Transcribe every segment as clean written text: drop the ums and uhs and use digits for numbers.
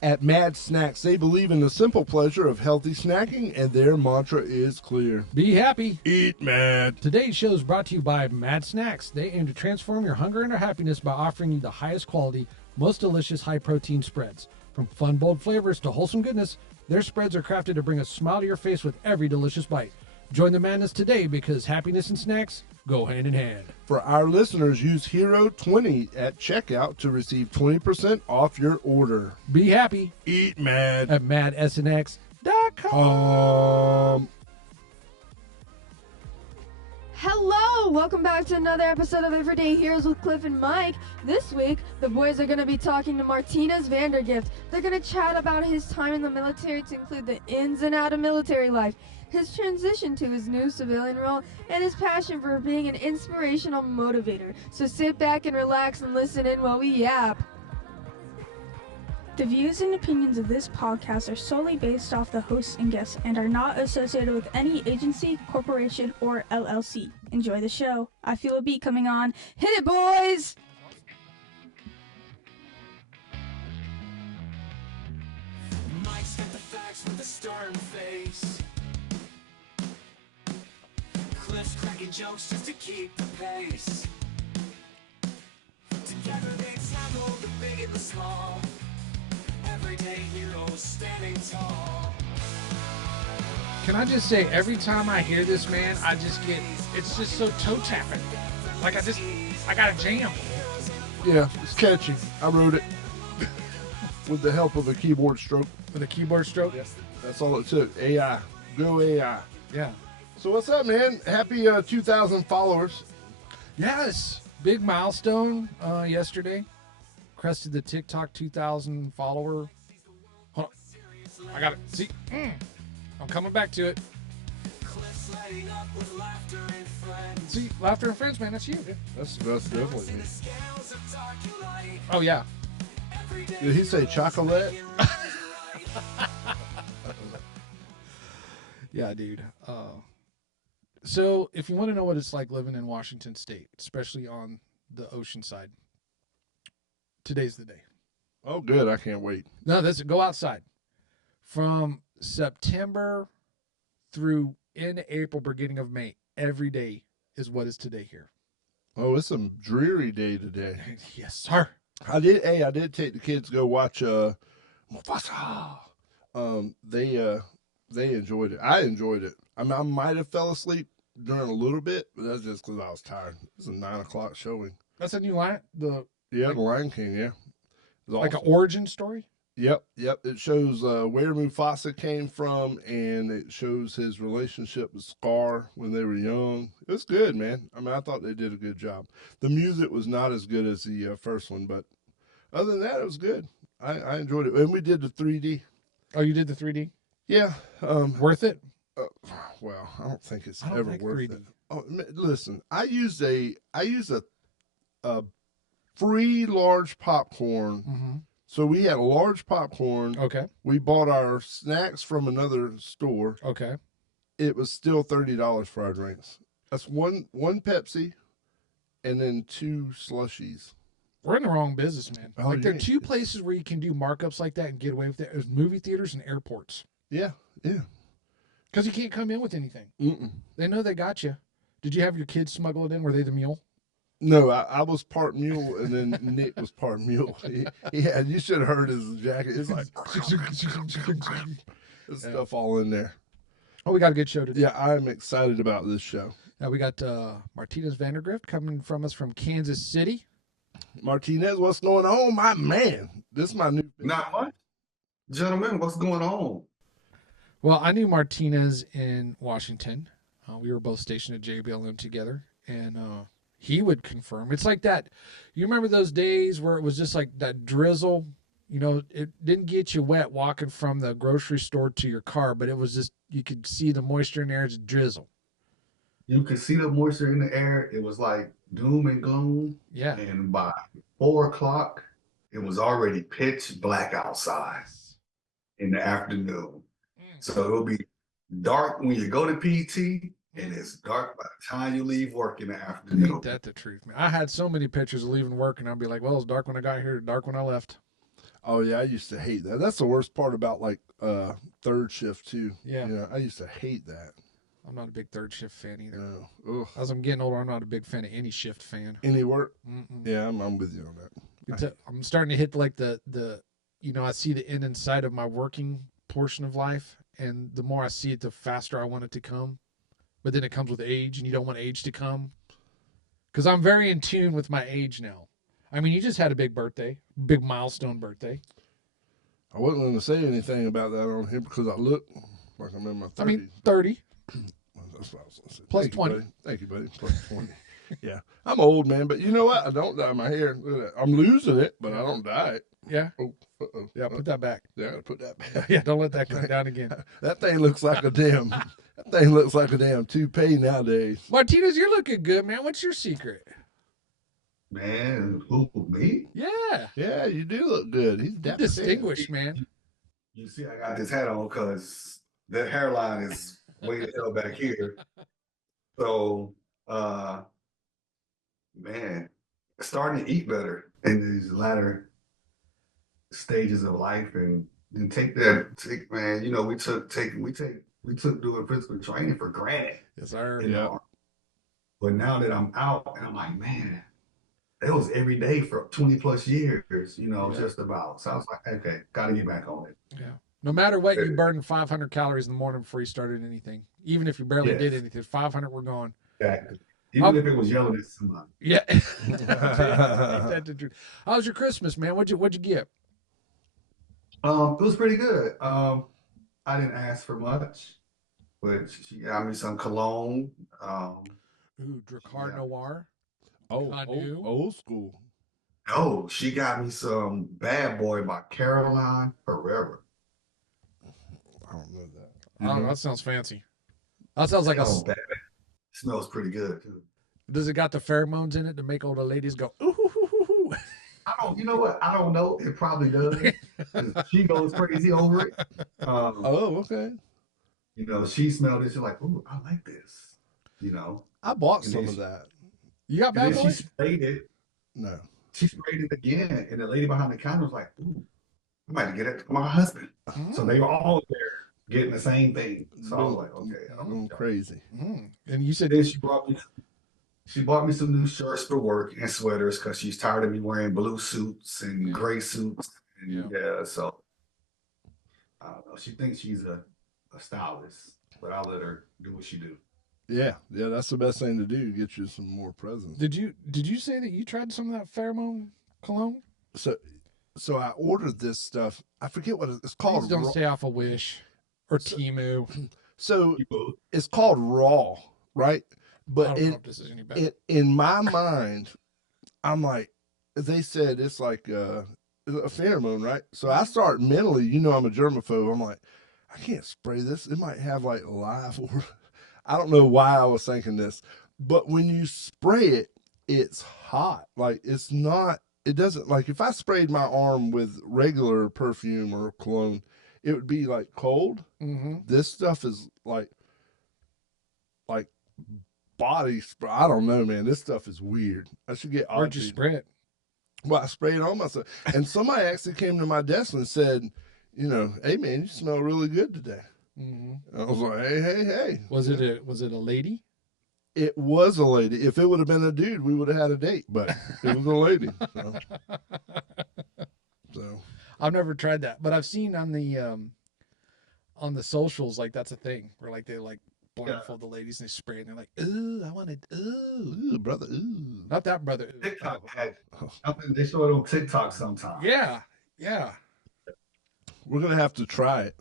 At Mad Snacks, they believe in the simple pleasure of healthy snacking, and their mantra is clear. Be happy. Eat mad. Today's show is brought to you by Mad Snacks. They aim to transform your hunger into happiness by offering you the highest quality, most delicious, high-protein spreads. From fun, bold flavors to wholesome goodness, their spreads are crafted to bring a smile to your face with every delicious bite. Join the madness today because happiness and snacks go hand in hand. For our listeners, use Hero20 at checkout to receive 20% off your order. Be happy. Eat mad. At madsnx.com. Hello! Welcome back to another episode of Everyday Heroes with Cliff and Mike. This week, the boys are going to be talking to Martinez Vandergrift. They're going to chat about his time in the military to include the ins and outs of military life, his transition to his new civilian role, and his passion for being an inspirational motivator. So sit back and relax and listen in while we yap. The views and opinions of this podcast are solely based off the hosts and guests and are not associated with any agency, corporation, or LLC. Enjoy the show. I feel a beat coming on. Hit it, boys! Mike's got the facts with a stern face. Cliff's cracking jokes just to keep the pace. Together they tackle the big and the small. Everyday heroes standing tall. Can I just say, every time I hear this, man, I just get, it's just so toe-tapping. Like, I got a jam. Yeah, it's catchy. I wrote it with the help of a keyboard stroke. With a keyboard stroke? Yes. That's all it took. AI. Go AI. Yeah. So what's up, man? Happy 2,000 followers. Yes. Big milestone yesterday. Crested the TikTok 2,000 follower. Hold on. I got it. See? I'm coming back to it. See, laughter and friends, man. That's you. Yeah. That's definitely me. Oh, yeah. Did he say chocolate? Yeah, dude. So if you want to know what it's like living in Washington State, especially on the ocean side, today's the day. Oh, good. I can't wait. No, go outside. From September through in April, beginning of May, every day is what is today here. Oh, it's a dreary day today. Yes, sir. I did take the kids to go watch Mufasa. They enjoyed it. I enjoyed it. I mean, I might have fell asleep during a little bit, but that's just because I was tired. It's a 9:00 showing. That's a new line. The Lion King. Yeah, like awesome. an origin story. Yep. It shows where Mufasa came from, and it shows his relationship with Scar when they were young. It was good, man. I mean, I thought they did a good job. The music was not as good as the first one, but other than that, it was good. I enjoyed it, and we did the 3D. Oh, you did the 3D? Yeah. Worth it? Well, I don't think it's I don't ever like worth 3D. it. Oh, listen, I used a free large popcorn. Mm-hmm. So we had a large popcorn. Okay. We bought our snacks from another store. Okay. It was still $30 for our drinks. That's one Pepsi and then 2 slushies. We're in the wrong business, man. Oh, Like, there are yeah. 2 places where you can do markups like that and get away with it. There's movie theaters and airports. Yeah. Because you can't come in with anything. Mm-mm. They know they got you. Did you have your kids smuggle it in? Were they the mule? No, I was part mule, and then Nick was part mule. You should have heard his jacket. It's like there's stuff all in there. Oh, we got a good show today. Yeah, I'm excited about this show. Now we got Martinez Vandergrift coming from us from Kansas City. Martinez, what's going on, my man? This is my new. Not much. Gentlemen, what's going on? Well, I knew Martinez in Washington. We were both stationed at JBLM together, and he would confirm. It's like that. You remember those days where it was just like that drizzle? You know, it didn't get you wet walking from the grocery store to your car, but it was just, you could see the moisture in there. It's drizzle. You could see the moisture in the air. It was like doom and gloom. Yeah. And by 4 o'clock, it was already pitch black outside in the afternoon. So it'll be dark when you go to PT, and it's dark by the time you leave work in the afternoon. Ain't that the truth, man? I had so many pictures of leaving work, and I'd be like, well, it's dark when I got here, dark when I left. Oh yeah, I used to hate that. That's the worst part about like third shift too. Yeah. You know, I used to hate that. I'm not a big third shift fan either. No. Ugh. As I'm getting older, I'm not a big fan of any shift fan. Any work? Mm-mm. Yeah, I'm with you on that. I'm starting to hit like the I see the end in sight of my working portion of life, and the more I see it, the faster I want it to come. But then it comes with age, and you don't want age to come. Because I'm very in tune with my age now. I mean, you just had a big birthday, big milestone birthday. I wasn't going to say anything about that on here because I look like I'm in my 30s. I mean, 30. That's what I was going to say. Plus Thank 20. You, buddy. Thank you, buddy. Plus 20. Yeah. I'm old, man, but you know what? I don't dye my hair. Look at that. I'm losing it, but I don't dye it. Yeah. Oh, uh-oh. Yeah, put that back. Yeah, I gotta put that back. Yeah, don't let that come down again. That thing looks like a damn. That thing looks like a damn toupee nowadays. Martinez, you're looking good, man. What's your secret? Man, who, me? Yeah. Yeah, you do look good. He's definitely Distinguished, man. You see, I got this hat on because the hairline is way the hell back here. So, man, starting to eat better in these latter stages of life, and then man. You know, we took doing physical training for granted. Yes, sir. Yeah. But now that I'm out, and I'm like, man, it was every day for 20 plus years, you know, just about. So I was like, okay, got to get back on it. Yeah. No matter what, you burned 500 calories in the morning before you started anything. Even if you barely did anything, 500 were gone. Exactly. Even if it was yelling at somebody. Yeah. That's the truth. How was your Christmas, man? What'd you get? It was pretty good. I didn't ask for much, but she got me some cologne. Ooh, Dracar Noir. Old school. No, she got me some Bad Boy by Caroline Forever. I don't know that. Oh, that sounds fancy. That sounds like Bad. Smells pretty good too. Does it got the pheromones in it to make all the ladies go ooh hoo, hoo, hoo, hoo? You know what? I don't know. It probably does. She goes crazy over it. Okay. You know, she smelled it. She's like, ooh, I like this. You know, I bought some of that. You got Bad Boy? She sprayed it. No. She sprayed it again, and the lady behind the counter was like, ooh, I might get it for my husband. So they were all there getting the same thing. So I was like, okay, I'm going crazy. And you said then she bought me some new shirts for work and sweaters because she's tired of me wearing blue suits and gray suits. And so I don't know. She thinks she's a stylist, but I'll let her do what she do. Yeah, that's the best thing to do. Get you some more presents. Did you say that you tried some of that pheromone cologne? So I ordered this stuff. I forget what it's called. Please don't stay off a Wish or Temu. So it's called Raw, right? But I don't know if this is any better. in my mind, I'm like, they said it's like a pheromone, right? So I start mentally, you know, I'm a germaphobe. I'm like, I can't spray this. It might have like live or I don't know why I was thinking this, but when you spray it, it's hot. Like it's not. It doesn't like if I sprayed my arm with regular perfume or cologne, it would be like cold. Mm-hmm. This stuff is like body spray. I don't know, man. This stuff is weird. I should get. Where'd you spray it? Well, I sprayed on myself, and somebody actually came to my desk and said, you know, hey man, you smell really good today. Mm-hmm. I was like, hey. Was it a lady? It was a lady. If it would have been a dude, we would have had a date, but it was a lady. So I've never tried that, but I've seen on the socials, like that's a thing where like they like blindfold the ladies and they spray and they're like, ooh, I want it, ooh, brother, ooh. Not that brother. TikTok had something. They show it on TikTok sometimes. Yeah. We're gonna have to try it.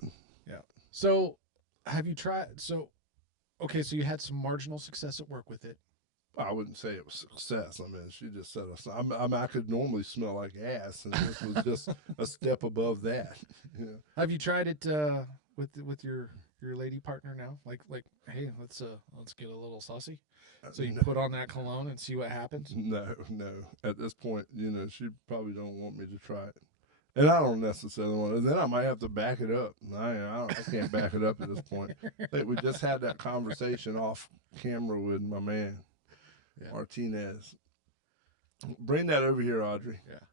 Yeah. So, have you tried? So, okay, so you had some marginal success at work with it. I wouldn't say it was success. I mean, she just said, I could normally smell like ass, and this was just a step above that. Yeah. Have you tried it with your lady partner now? Like, hey, let's get a little sussy. So you put on that cologne and see what happens. No. At this point, you know, she probably don't want me to try it, and I don't necessarily want it. Then I might have to back it up. I can't back it up at this point. I think we just had that conversation off camera with my man. Yeah. Martinez. Bring that over here, Audrey. Yeah.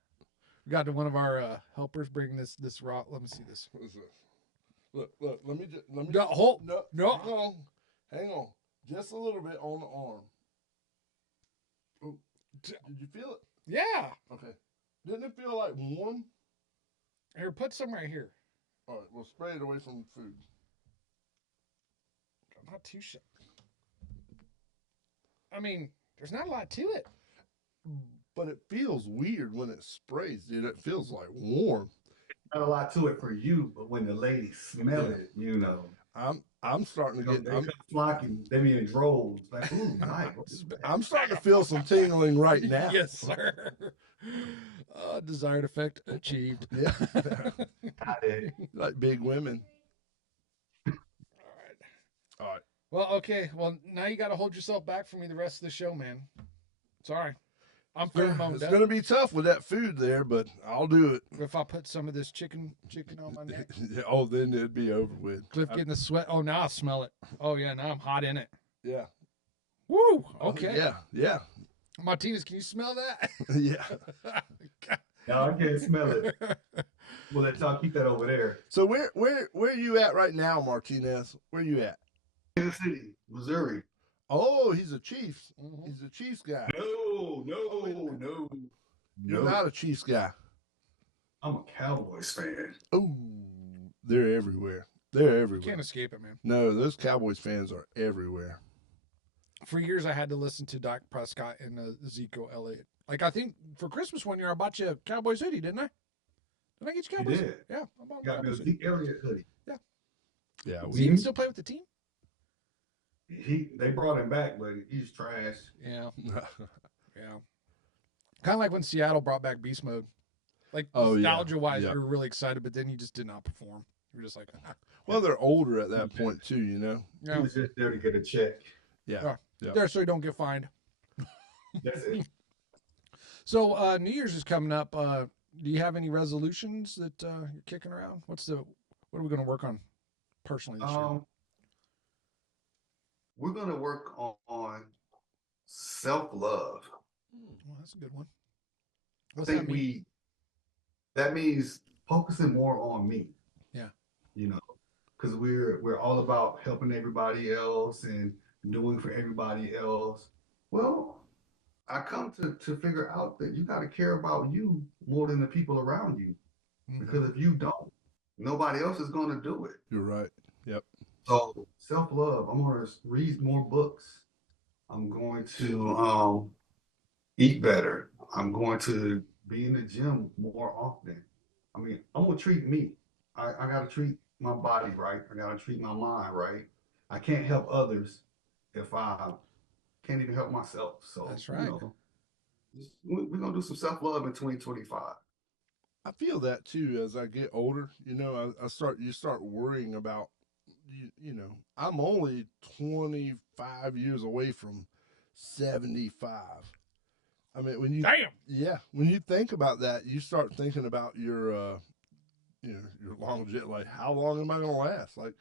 We got to one of our helpers bring this raw. Let me see this. What is this? Look, let me No, hold. no, No. hang on, just a little bit on the arm. Oh, did you feel it? Yeah. Okay. Didn't it feel like warm? Here, put some right here. All right, we'll spray it away from the food. Not too sure. I mean, there's not a lot to it. But it feels weird when it sprays, dude. It feels like warm. Not a lot to it for you, but when the ladies smell it, you know. I'm starting to get. They come flocking. They be in droves. Like, ooh, nice. I'm starting to feel some tingling right now. Yes, sir. Desired effect achieved. Yeah. Got it. Like big women. All right. All right. Well, okay. Well, now you got to hold yourself back for me the rest of the show, man. Sorry. I'm pheromone It's deaf. going to be tough with that food there, but I'll do it. If I put some of this chicken on my neck. Oh, then it'd be over with. Cliff getting the sweat. Oh, now I smell it. Oh, yeah. Now I'm hot in it. Yeah. Woo. Okay. Yeah. Martinez, can you smell that? Yeah. No, I can't smell it. We'll let y'all keep that over there. So where are you at right now, Martinez? Where you at? Kansas City, Missouri. Oh, he's a Chiefs. Mhm. He's a Chiefs guy. No. You're not a Chiefs guy. I'm a Cowboys fan. Oh, they're everywhere. They're You everywhere. can't escape it, man. No, those Cowboys fans are everywhere. For years, I had to listen to Dak Prescott and Ezekiel Elliott. Like, I think for Christmas one year, I bought you a Cowboys hoodie, didn't I? Did I get you Cowboys? did. Yeah, I bought a Got me a Cowboys hoodie. Zeke Elliott hoodie. Yeah, Does he even still play with the team? They brought him back, but he's trash. Yeah, yeah. Kind of like when Seattle brought back Beast Mode. Like, Oh, yeah. nostalgia-wise, Yeah. you were really excited, but then he just did not perform. You were just like, well, they're older at that point too, you know. He yeah. was just there to get a check. Yeah. Yeah. There, so you don't get fined. That's it. So, New Year's is coming up. Do you have any resolutions that you're kicking around? What are we going to work on personally this year? We're gonna work on self-love. Well, that's a good one. I What's think that mean? that means focusing more on me. Yeah. You know, because we're all about helping everybody else and doing for everybody else. Well, I come to figure out that you got to care about you more than the people around you. Mhm. Because if you don't, nobody else is going to do it. You're right. Yep. So self-love, I'm going to read more books. I'm going to eat better. I'm going to be in the gym more often. I mean, I'm going to treat me. I got to treat my body right. I got to treat my mind right. I can't help others if I can't even help myself. So That's right. We're going to do some self-love in 2025. I feel that too as I get older. You know, you start worrying about you know, I'm only 25 years away from 75. I mean, when you think about that, you start thinking about your your longevity. Like, how long am I going to last? Like,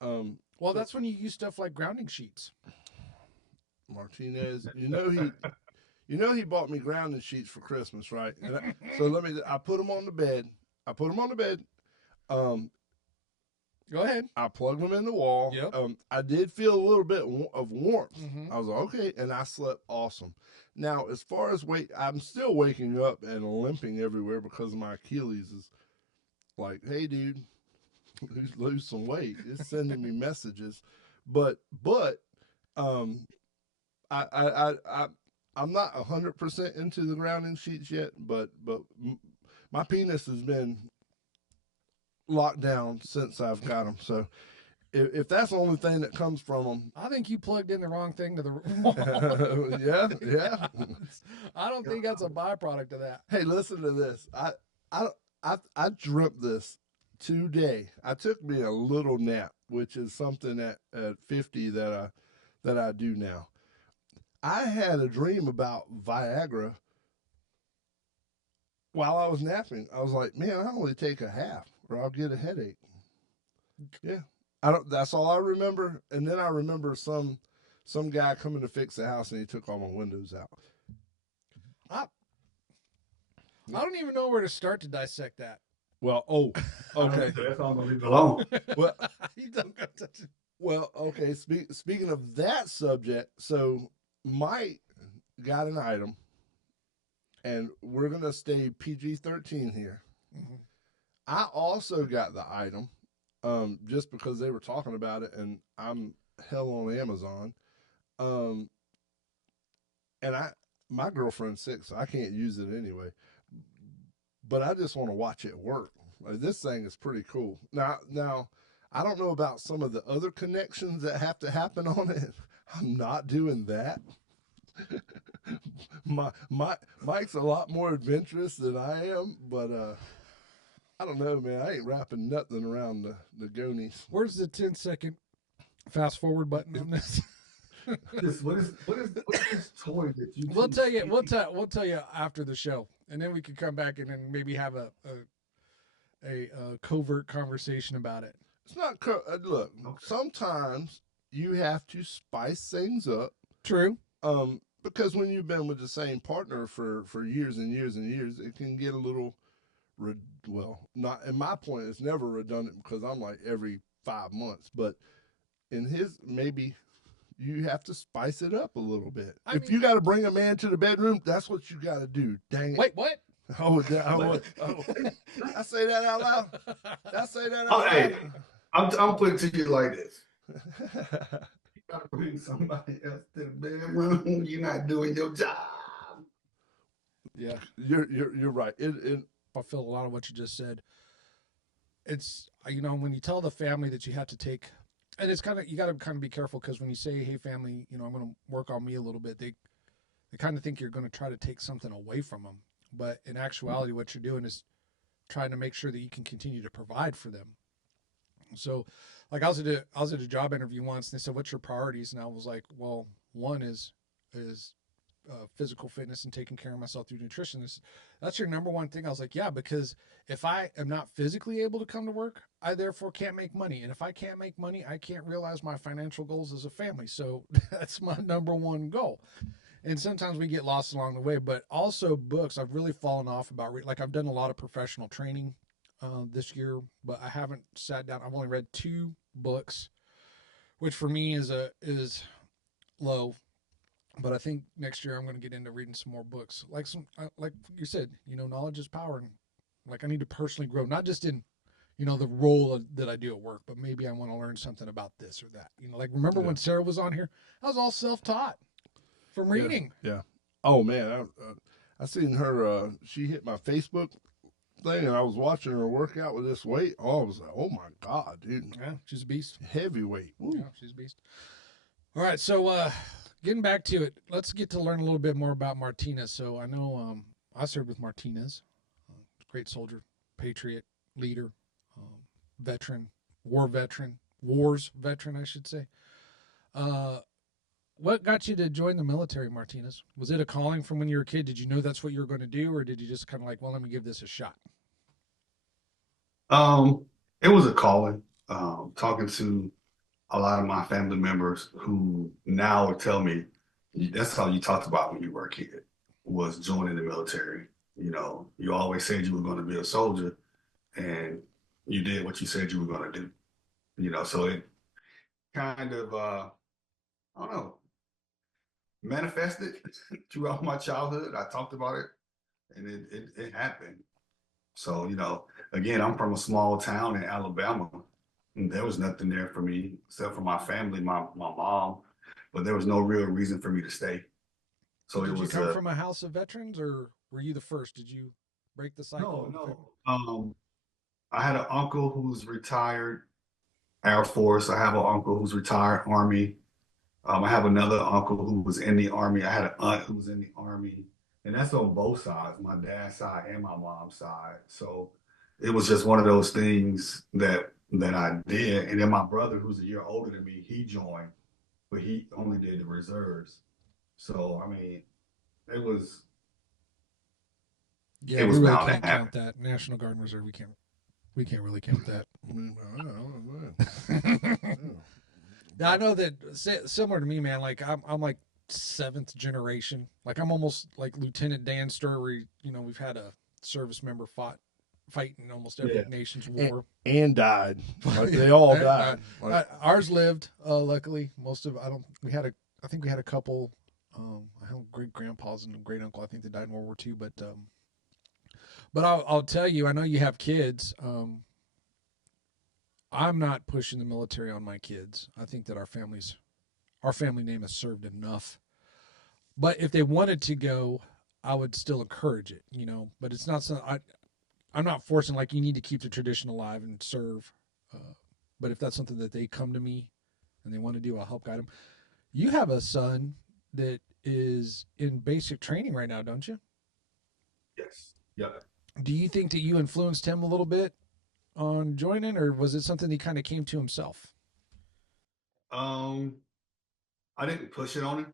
Well, that's when you use stuff like grounding sheets. Martinez, he bought me grounding sheets for Christmas, right? And I put them on the bed. Go ahead. I plugged them in the wall. Yep. I did feel a little bit of warmth. Mhm. I was like, okay, and I slept awesome. Now, as far as weight, I'm still waking up and limping everywhere because my Achilles is like, hey, dude, lose some weight. It's sending me messages, but I'm not 100% into the grounding sheets yet, but my penis has been locked down since I've got them. So if that's the only thing that comes from them, I think you plugged in the wrong thing to the wall. yeah. I don't think that's a byproduct of that. Hey, listen to this. I dreamt this today. I took me a little nap, which is something at 50 that I do now. I had a dream about Viagra while I was napping. I was like, man, I only take a half or I'll get a headache. Yeah. That's all I remember. And then I remember some guy coming to fix the house and he took all my windows out. I don't even know where to start to dissect that. Well, okay. That's all I'm gonna leave it alone. Well, You don't gotta touch it. well, okay. Speaking of that subject, so Mike got an item, and we're gonna stay PG-13 here. Mhm. I also got the item, just because they were talking about it, and I'm hell on Amazon. Um, and my girlfriend's sick, so I can't use it anyway. But I just want to watch it work. Like, this thing is pretty cool. Now, I don't know about some of the other connections that have to happen on it. I'm not doing that. Mike's a lot more adventurous than I am, but I don't know, man. I ain't wrapping nothing around the gonies. Where's the 10-second fast forward button on this? What is this toy that you? We'll tell you. We'll tell you after the show, and then we could come back and then maybe have a covert conversation about it. It's not look. Okay. Sometimes you have to spice things up. True. Because when you've been with the same partner for years and years and years, it can get a little, well, not in my point, it's never redundant because I'm like every 5 months. But in his, maybe you have to spice it up a little bit. If you got to bring a man to the bedroom, that's what you got to do. Dang it. Wait, what? Oh, I say that out loud. I say that out Oh, loud. hey, I'm putting it to you like this. You gotta bring somebody else to the bedroom. You're not doing your job. Yeah, You're right. I feel a lot of what you just said. It's when you tell the family that you have to take, and it's you got to kind of be careful because when you say, "Hey, family, I'm going to work on me a little bit," they kind of think you're going to try to take something away from them. But in actuality, what you're doing is trying to make sure that you can continue to provide for them. So, like I was at a job interview once, and they said, "What's your priorities?" And I was like, "Well, one is physical fitness and taking care of myself through nutrition. That's your number one thing." I was like, "Yeah, because if I am not physically able to come to work, I therefore can't make money, and if I can't make money, I can't realize my financial goals as a family. So that's my number one goal." And sometimes we get lost along the way, but also books. I've really fallen off about like I've done a lot of professional training this year, but I haven't sat down. I've only read 2 books, which for me is low. But I think next year I'm going to get into reading some more books. Like you said, knowledge is power, and like I need to personally grow, not just in the role that I do at work, but maybe I want to learn something about this or that. Like remember when Sarah was on here? I was all self-taught from reading. Yeah. Oh man, I seen her. She hit my Facebook thing, and I was watching her work out with this weight. Oh, I was like, oh my god, dude. Yeah, she's a beast. Heavyweight. Woo. Yeah, she's a beast. All right, so getting back to it, let's get to learn a little bit more about Martinez. So I know I served with Martinez, great soldier, patriot, leader, veteran, wars veteran, I should say. What got you to join the military, Martinez? Was it a calling from when you were a kid? Did you know that's what you were going to do, or did you just kind of like, well, let me give this a shot? It was a calling. Talking to a lot of my family members who now tell me that's how you talked about when you were a kid, was joining the military. You always said you were going to be a soldier, and you did what you said you were going to do. So it kind of I don't know, manifested throughout my childhood. I talked about it, and it happened. So, again, I'm from a small town in Alabama, and there was nothing there for me except for my family, my mom, but there was no real reason for me to stay. So Did it you was come from a house of veterans, or were you the first? Did you break the cycle? no. I had an uncle who's retired Air Force. I have an uncle who's retired Army. I have another uncle who was in the Army. I had an aunt who was in the Army. And that's on both sides, my dad's side and my mom's side. So it was just one of those things that I did. And then my brother, who's a year older than me, he joined, but he only did the reserves. So I mean, it was Yeah, it was we really bound to can't happen. count that. National Guard and Reserve, we can't really count that. Now, I know that similar to me, man. Like I'm like 7th generation. Like I'm almost like Lieutenant Dan Story. Where we've had a service member fighting almost every nation's war. And died. Like they all died. Like, Ours lived, luckily. Most of I think we had a couple. I have great grandpas and great uncle. I think they died in World War II. But I'll tell you, I know you have kids. I'm not pushing the military on my kids. I think that our family name has served enough. But if they wanted to go, I would still encourage it, But it's not something I'm not forcing like you need to keep the tradition alive and serve. But if that's something that they come to me and they want to do, I'll help guide them. You have a son that is in basic training right now, don't you? Yes. Yep. Do you think that you influenced him a little bit on joining, or was it something he kind of came to himself? I didn't push it on him.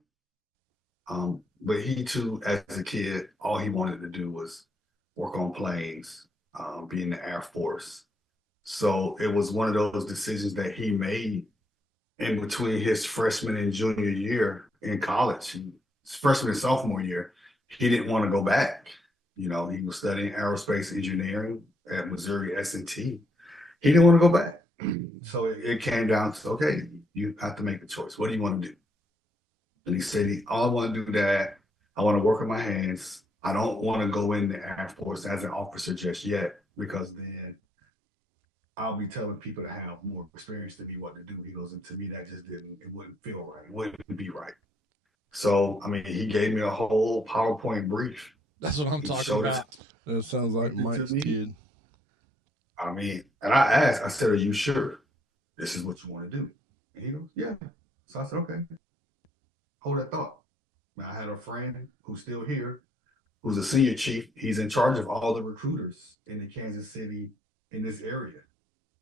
But he too, as a kid, all he wanted to do was work on planes, be in the Air Force. So it was one of those decisions that he made in between his freshman and junior year in college. His freshman and sophomore year, he didn't want to go back. He was studying aerospace engineering at Missouri S&T. He didn't want to go back. So it came down to, okay, you have to make a choice. What do you want to do? And he said, all I want to do that, I want to work with my hands. I don't want to go in the Air Force as an officer just yet, because then I'll be telling people to have more experience than me what to do. He goes, and to me, it wouldn't feel right. It wouldn't be right. So, he gave me a whole PowerPoint brief. That's what I'm talking about. That sounds like Mike's kid. And I asked, I said, are you sure this is what you want to do? And he goes, yeah. So I said, okay. Hold that thought. I had a friend who's still here, who's a senior chief. He's in charge of all the recruiters in the Kansas City, in this area.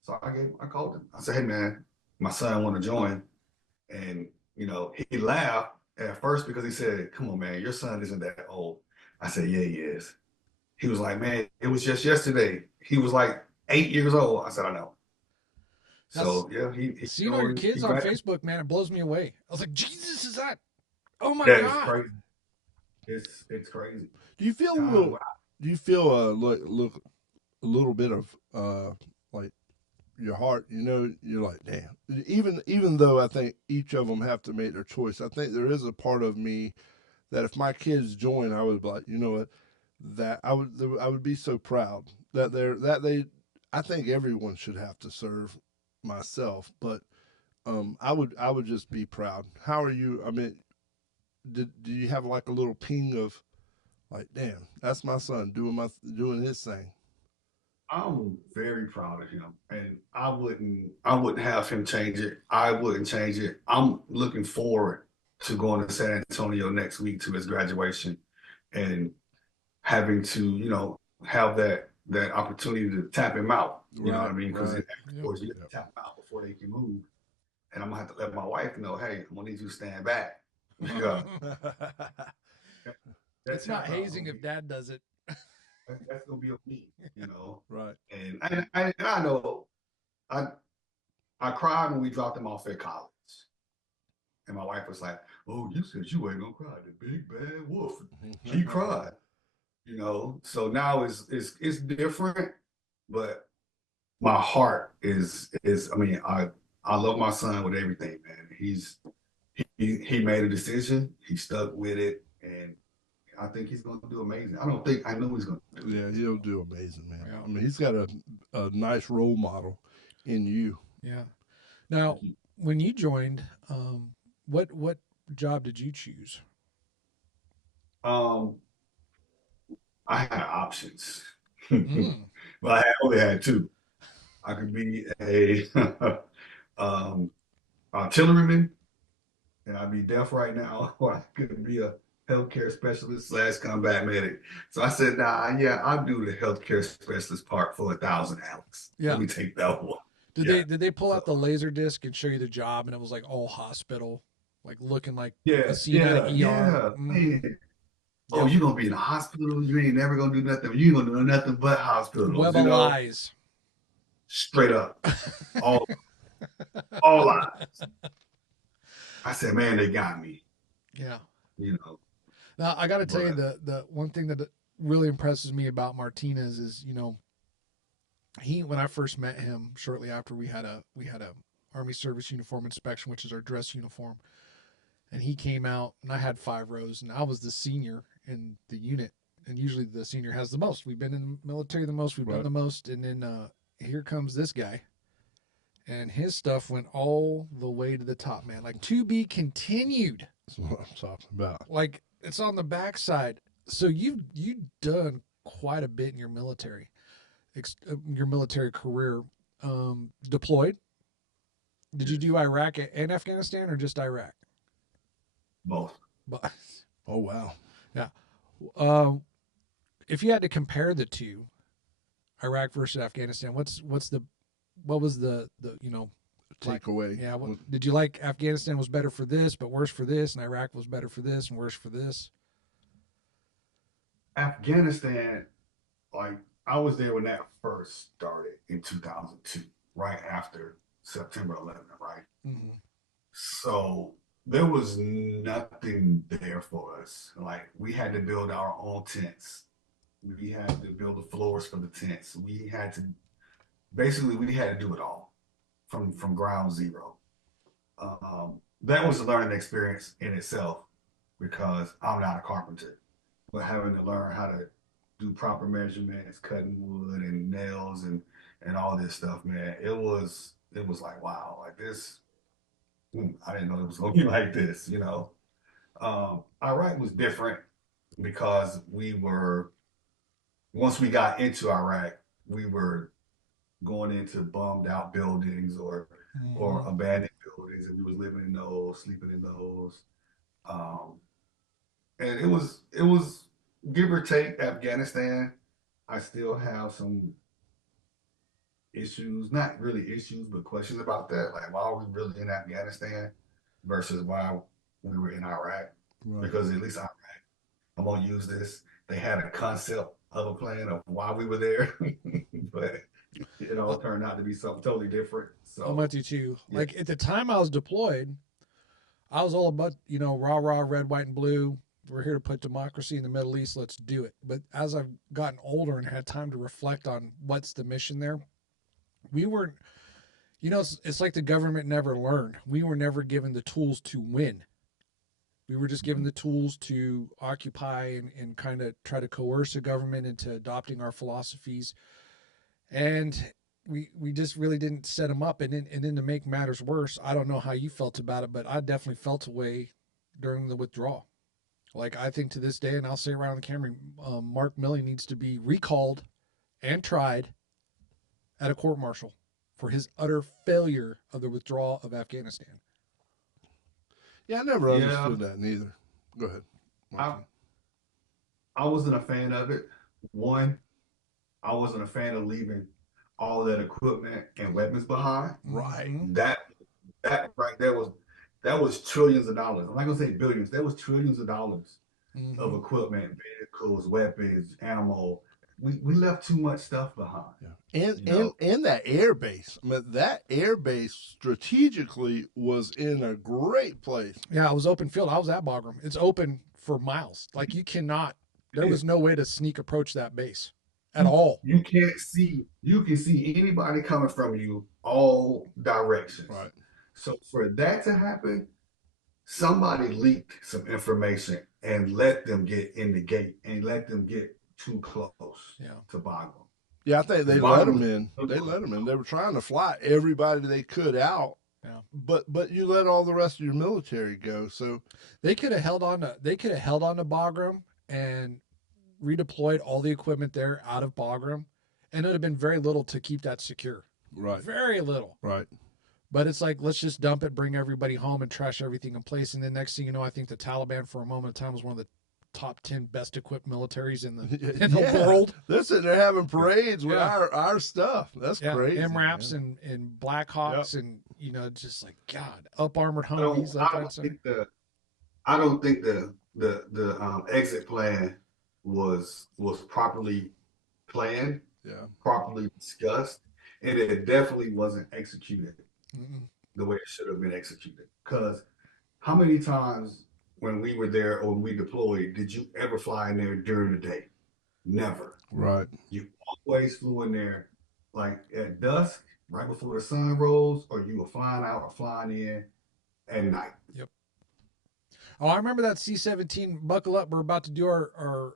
So I called him. I said, hey man, my son want to join. And, he laughed at first because he said, come on, man, your son isn't that old. I said, yeah, he is. He was like, man, it was just yesterday. He was like 8 years old. I said, I know. So yeah, seeing all your kids on Facebook, man, it blows me away. I was like, Jesus, is that? Oh my God! It's crazy. It's crazy. Do you feel a little bit of like your heart? You're like, damn. Even though I think each of them have to make their choice, I think there is a part of me that if my kids join, I would be like, you know what, that I would be so proud that I think everyone should have to serve, myself, but I would just be proud. How are you? Do you have like a little ping of like, damn, that's my son doing his thing? I'm very proud of him, and I wouldn't have him change it. I wouldn't change it. I'm looking forward to going to San Antonio next week to his graduation, and having to have that opportunity to tap him out. You know what I mean? Because of course you have to tap him out before they can move. And I'm gonna have to let my wife know, hey, I'm gonna need you to stand back. Yeah. It's not hazing if dad does it. That's gonna be on me, Right. And I know I cried when we dropped him off at college. And my wife was like, oh, you said you ain't gonna cry. The big bad wolf. He cried. So now it's different, but my heart is I love my son with everything, man. He made a decision, he stuck with it, and I think he's gonna do amazing. I know he's gonna do Yeah, he'll do amazing, man. Yeah. He's got a nice role model in you. Yeah. Now, when you joined, what job did you choose? I had options, but I only had two. I could be a artilleryman, and I'd be deaf right now, or I could be a healthcare specialist / combat medic. So I said, I'll do the healthcare specialist part for $1,000, Alex. Yeah. Let me take that one. Did they pull out the laser disc and show you the job, and it was like all hospital, like looking like a scene out of ER? Yeah. Oh, you're gonna be in a hospital. You ain't never gonna do nothing. You ain't gonna do nothing but hospitals. Web of lies. Straight up, all lies. I said, man, they got me. Yeah. You know. Now I got to tell you the one thing that really impresses me about Martinez is, when I first met him shortly after we had a Army service uniform inspection, which is our dress uniform, and he came out and I had 5 rows and I was the senior in the unit, and usually the senior has the most. We've been in the military the most, we've done Right. the most, and then here comes this guy, and his stuff went all the way to the top, man. Like, to be continued. That's what I'm talking about. Like, it's on the backside. So you've done quite a bit in your military career. Deployed. Did you do Iraq and Afghanistan, or just Iraq? Both. But Oh wow. yeah, if you had to compare the two, Iraq versus Afghanistan, what was the Take away. yeah? Did you like Afghanistan was better for this, but worse for this, and Iraq was better for this and worse for this? Afghanistan, like I was there when that first started in 2002, right after September 11th, right? Mm-hmm. So there was nothing there for us. Like we had to build our own tents. We had to build the floors for the tents. We had to do it all from ground zero. That was a learning experience in itself because I'm not a carpenter, but having to learn how to do proper measurements, cutting wood and nails and all this stuff, man. It was like wow, like this. I didn't know it was gonna be like this, you know. Iraq was different because once we got into Iraq, we were going into bombed out buildings or abandoned buildings, and we was living in those, sleeping in those. And it was give or take Afghanistan. I still have some issues, not really issues, but questions about that. Like, why are we really in Afghanistan versus why we were in Iraq? Right. Because at least Iraq, I'm gonna use this. They had a concept of a plan of why we were there, but it all turned out to be something totally different. So I'm with you too. Yeah. Like, at the time I was deployed, I was all about, rah rah, red, white, and blue. We're here to put democracy in the Middle East. Let's do it. But as I've gotten older and had time to reflect on what's the mission there, we weren't. It's like the government never learned. We were never given the tools to win. We were just given the tools to occupy and kind of try to coerce the government into adopting our philosophies. And we just really didn't set them up. And then to make matters worse, I don't know how you felt about it, but I definitely felt a way during the withdrawal. Like, I think to this day, and I'll say around the camera, Mark Milley needs to be recalled and tried at a court martial for his utter failure of the withdrawal of Afghanistan. Yeah, I never understood that neither. Go ahead. I wasn't a fan of it. One, I wasn't a fan of leaving all that equipment and weapons behind. Right. Mm-hmm. That right there was trillions of dollars. I'm not gonna say billions. That was trillions of dollars of equipment, vehicles, weapons, ammo. We left too much stuff behind. Yeah. And that air base. I mean, that air base strategically was in a great place. Yeah, it was open field. I was at Bagram. It's open for miles. Like, you cannot. There was no way to sneak approach that base at all. You can see anybody coming from you all directions. Right. So for that to happen, somebody leaked some information and let them get in the gate and let them get too close to Bagram. Yeah, I think they let them in. They let them in. They were trying to fly everybody they could out. Yeah. But you let all the rest of your military go. So They could have held on to Bagram and redeployed all the equipment there out of Bagram, and it would have been very little to keep that secure. right. Very little. Right. But it's like, let's just dump it, bring everybody home, and trash everything in place. And then next thing you know, I think the Taliban for a moment of time was one of the top 10 best equipped militaries in the world. They're sitting there having parades with our stuff. That's crazy. MRAPs man. and Blackhawks and just like, God, up armored I Humvees. don't think the exit plan was properly planned, properly discussed, and it definitely wasn't executed the way it should have been executed. Because how many times when we were there or when we deployed did you ever fly in there during the day? Never. Right. You always flew in there like at dusk, right before the sun rose, or you were flying out or flying in at night. Yep. Oh, I remember that C-17. Buckle up, we're about to do our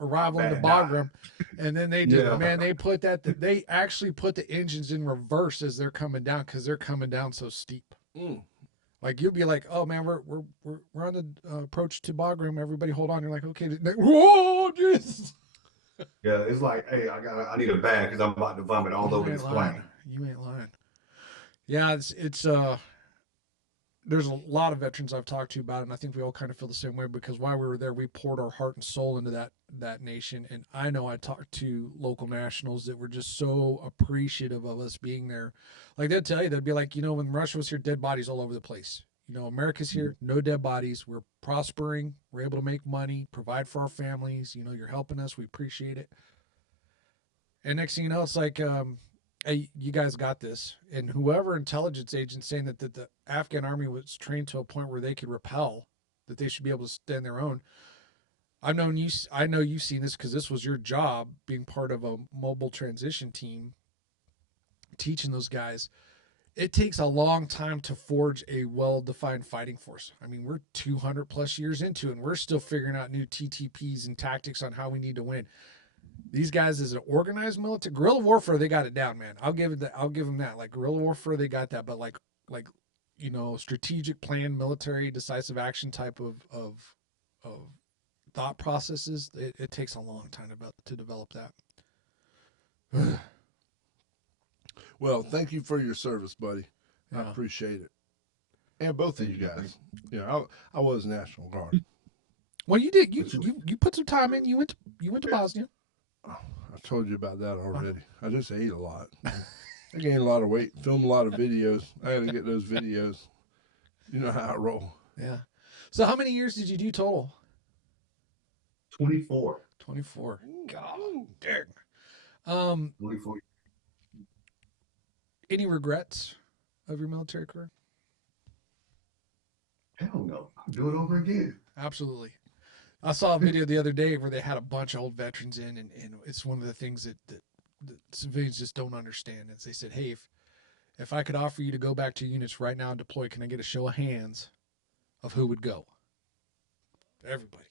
arrival into Bad die. Bagram, and then they just they put they actually put the engines in reverse as they're coming down because they're coming down so steep. Mm. Like you'll be like, oh man, we're on the approach to Bagram. Everybody, hold on. You're like, okay, whoa, Jesus. Yeah, it's like, hey, I need a bag because I'm about to vomit all over this plane. You ain't lying. Yeah, it's there's a lot of veterans I've talked to about it, and I think we all kind of feel the same way because while we were there, we poured our heart and soul into that nation. And I know I talked to local nationals that were just so appreciative of us being there. Like they'd tell you, they'd be like, when Russia was here, dead bodies all over the place. America's here, no dead bodies. We're prospering. We're able to make money, provide for our families. You're helping us. We appreciate it. And next thing you know, it's like, hey, you guys got this. And whoever intelligence agent saying that the Afghan army was trained to a point where they could repel, that they should be able to stand their own. I know you've seen this because this was your job, being part of a mobile transition team, teaching those guys. It takes a long time to forge a well-defined fighting force. I mean, we're 200 plus years into it, and we're still figuring out new TTPs and tactics on how we need to win. These guys, as an organized military, guerrilla warfare, they got it down, man. I'll give them that. Like guerrilla warfare, they got that. But like strategic plan, military, decisive action type of thought processes, it takes a long time to develop that. Well, thank you for your service, buddy. Yeah. I appreciate it. And both of you guys. I was National Guard. Well, you did. You put some time in. You went to Bosnia. Oh, I told you about that already. I just ate a lot. I gained a lot of weight, filmed a lot of videos. I had to get those videos. You know how I roll. Yeah. So how many years did you do total? 24. 24. God dang. 24. Any regrets of your military career? Hell no. I'll do it over again. Absolutely. I saw a video the other day where they had a bunch of old veterans in, and it's one of the things that civilians just don't understand. Is they said, hey, if I could offer you to go back to units right now and deploy, can I get a show of hands of who would go? Everybody.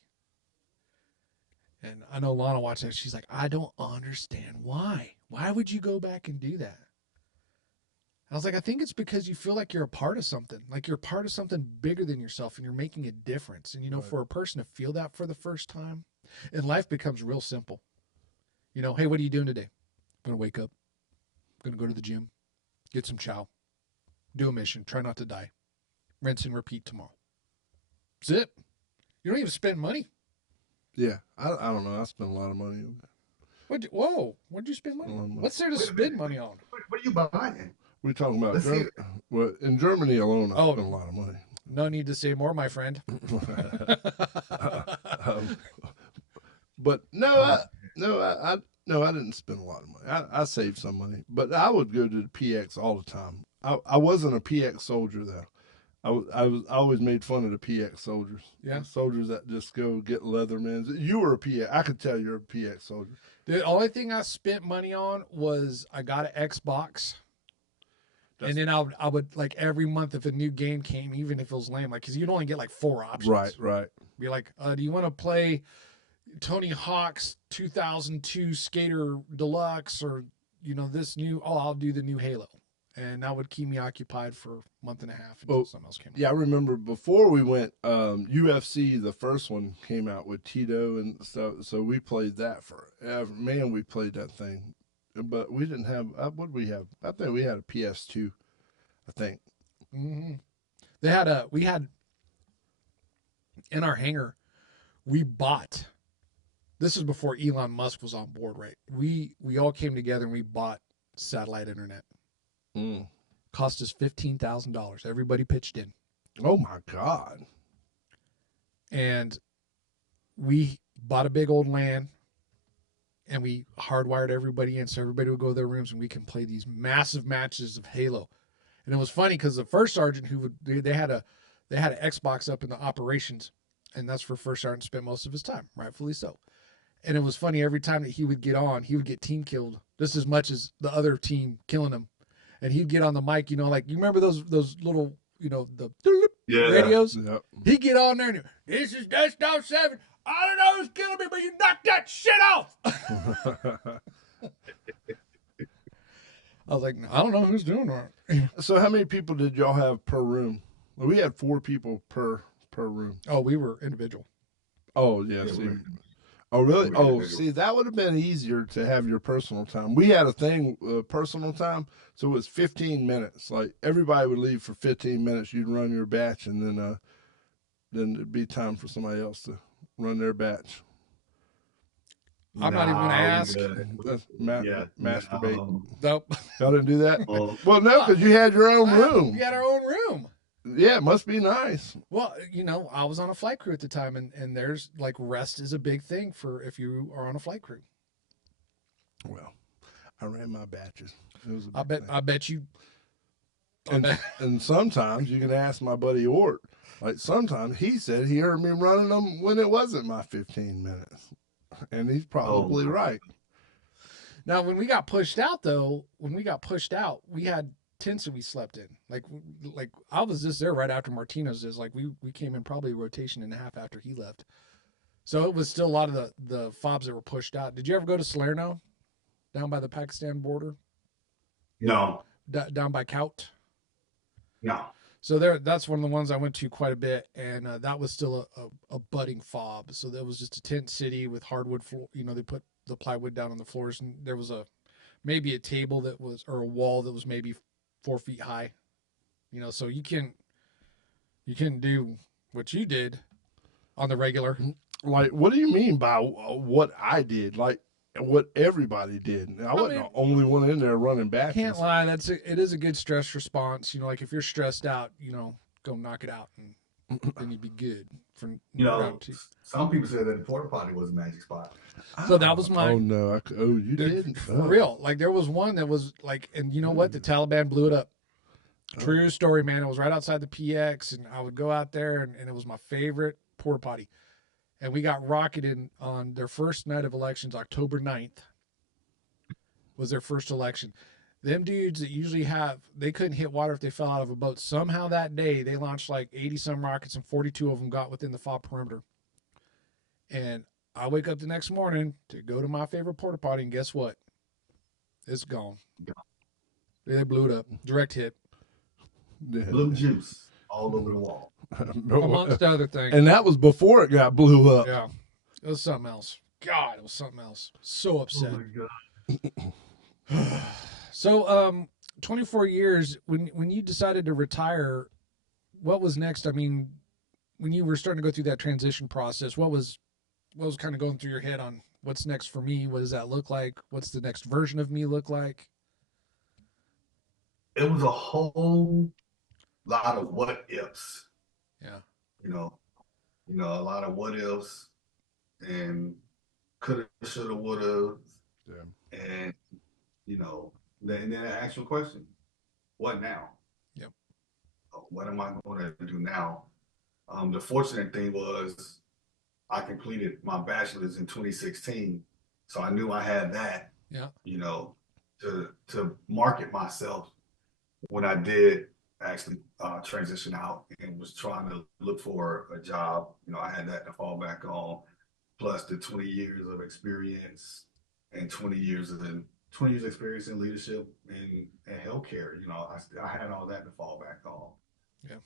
And I know Lana watched that. She's like, I don't understand why. Why would you go back and do that? I was like, I think it's because you feel like you're a part of something, like you're part of something bigger than yourself and you're making a difference. And, Right. For a person to feel that for the first time, and life becomes real simple. Hey, what are you doing today? I'm going to wake up, I'm going to go to the gym, get some chow, do a mission, try not to die, rinse and repeat tomorrow. That's it. You don't even spend money. Yeah, I don't know. I spent a lot of money on that. What'd you spend money on? What's there to spend money on? What are you buying? We're talking about Let's see it. Well, in Germany alone, I spent a lot of money. No need to say more, my friend. But I didn't spend a lot of money. I saved some money, but I would go to the PX all the time. I wasn't a PX soldier though. I always made fun of the PX soldiers. Yeah, the soldiers that just go get Leathermans. You were a PX. I could tell you're a PX soldier. The only thing I spent money on was I got an Xbox. And then I would like every month if a new game came, even if it was lame, like because you'd only get like 4 options. Right. Be like, do you want to play Tony Hawk's 2002 Skater Deluxe or this new? Oh, I'll do the new Halo, and that would keep me occupied for a month and a half until something else came out. Yeah, I remember before we went UFC, the first one came out with Tito and stuff. So we played that forever. Man, we played that thing. But we didn't have, what did we have? I think we had a PS2, I think. Mm-hmm. We had in our hangar, we bought, this is before Elon Musk was on board, right? We all came together and we bought satellite internet. Cost us $15,000. Everybody pitched in. Oh my God. And we bought a big old LAN. And we hardwired everybody in so everybody would go to their rooms and we can play these massive matches of Halo. And it was funny because the first sergeant they had an Xbox up in the operations, and that's where first sergeant spent most of his time, rightfully so. And it was funny, every time that he would get on, he would get team killed just as much as the other team killing him. And he'd get on the mic, like, you remember those little, the radios? Yep. He'd get on there and, this is Desktop 7. I don't know who's killing me, but you knocked that shit off. I was like, I don't know who's doing that. So how many people did y'all have per room? Well, we had 4 people per room. Oh, we were individual. Oh, yeah. See. Oh, really? Oh, see, that would have been easier to have your personal time. We had a thing, personal time, so it was 15 minutes. Like, everybody would leave for 15 minutes. You'd run your batch, and then it'd be time for somebody else to run their batch. I'm not even going to ask. That's masturbate. Nope. Y'all didn't do that? Well, no, because you had your own room. We had our own room. Yeah, it must be nice. Well, I was on a flight crew at the time, and there's like rest is a big thing for if you are on a flight crew. Well, I ran my batches. It was I bet you. And sometimes you can ask my buddy Ort. Like sometimes he said he heard me running them when it wasn't my 15 minutes, and he's probably right. Now, when we got pushed out, we had tents that we slept in. Like I was just there right after Martinez is. Like we came in probably a rotation and a half after he left. So it was still a lot of the fobs that were pushed out. Did you ever go to Salerno, down by the Pakistan border? No. Down by Kout? No. So that's one of the ones I went to quite a bit, and that was still a budding fob. So that was just a tent city with hardwood floor. They put the plywood down on the floors, and there was maybe a table or a wall that was maybe 4 feet high. So you can do what you did on the regular. Like, what do you mean by what I did? Like, what everybody did. I wasn't the only one in there running batches. Can't lie, it is a good stress response. Like if you're stressed out, go knock it out, and then you'd be good for round 2. Some people said that the porta potty was a magic spot. So that was my. Oh no! You did for real. Like there was one that was like, and you know what? The Taliban blew it up. True story, man. It was right outside the PX, and I would go out there, and it was my favorite porta potty. And we got rocketed on their first night of elections, October 9th, was their first election. Them dudes that usually they couldn't hit water if they fell out of a boat. Somehow that day, they launched like 80-some rockets, and 42 of them got within the fob perimeter. And I wake up the next morning to go to my favorite porta potty, and guess what? It's gone. They blew it up. Direct hit. Blue juice all over the wall. Amongst other things. And that was before it got blew up. Yeah. It was something else. God, it was something else. So upset. Oh my God. So, 24 years, when you decided to retire, what was next? I mean, when you were starting to go through that transition process, what was kind of going through your head on what's next for me? What does that look like? What's the next version of me look like? It was a whole lot of what ifs. Yeah. A lot of what ifs and coulda, shoulda, woulda. Yeah. And, then the actual question, what now? Yep. What am I going to do now? The fortunate thing was I completed my bachelor's in 2016. So I knew I had that, to market myself when I did actually transition out and was trying to look for a job. I had that to fall back on, plus the 20 years of experience and 20 years experience in leadership and healthcare. I had all that to fall back on. Yeah.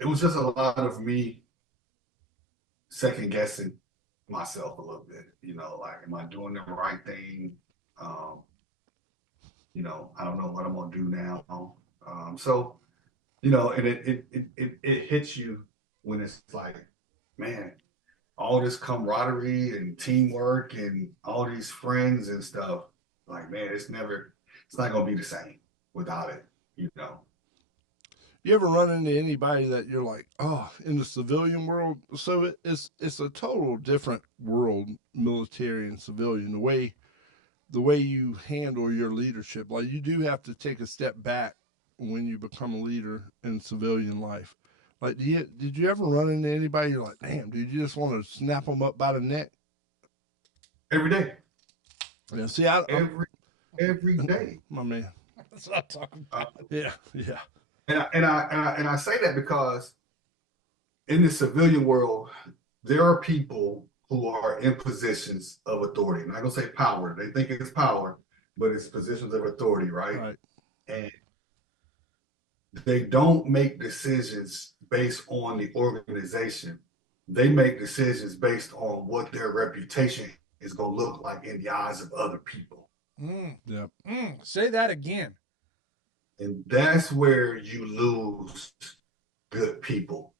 It was just a lot of me second guessing myself a little bit. Like, am I doing the right thing? I don't know what I'm gonna do now. And it hits you when it's like, man, all this camaraderie and teamwork and all these friends and stuff. Like, man, it's not gonna be the same without it. You ever run into anybody that you're like, oh, in the civilian world? So it's a total different world, military and civilian. The way you handle your leadership, like you do have to take a step back when you become a leader in civilian life. Like, did you ever run into anybody you're like, damn, dude, you just want to snap them up by the neck every day, Yeah, see, every day. my man. That's what I'm talking Uh, about. Yeah, yeah, and I say that because in the civilian world, there are people who are in positions of authority. I'm not gonna say power. They think it's power, but it's positions of authority, right? right. And they don't make decisions based on the organization. They make decisions based on what their reputation is gonna look like in the eyes of other people. Yep. Say that again. And that's where you lose good people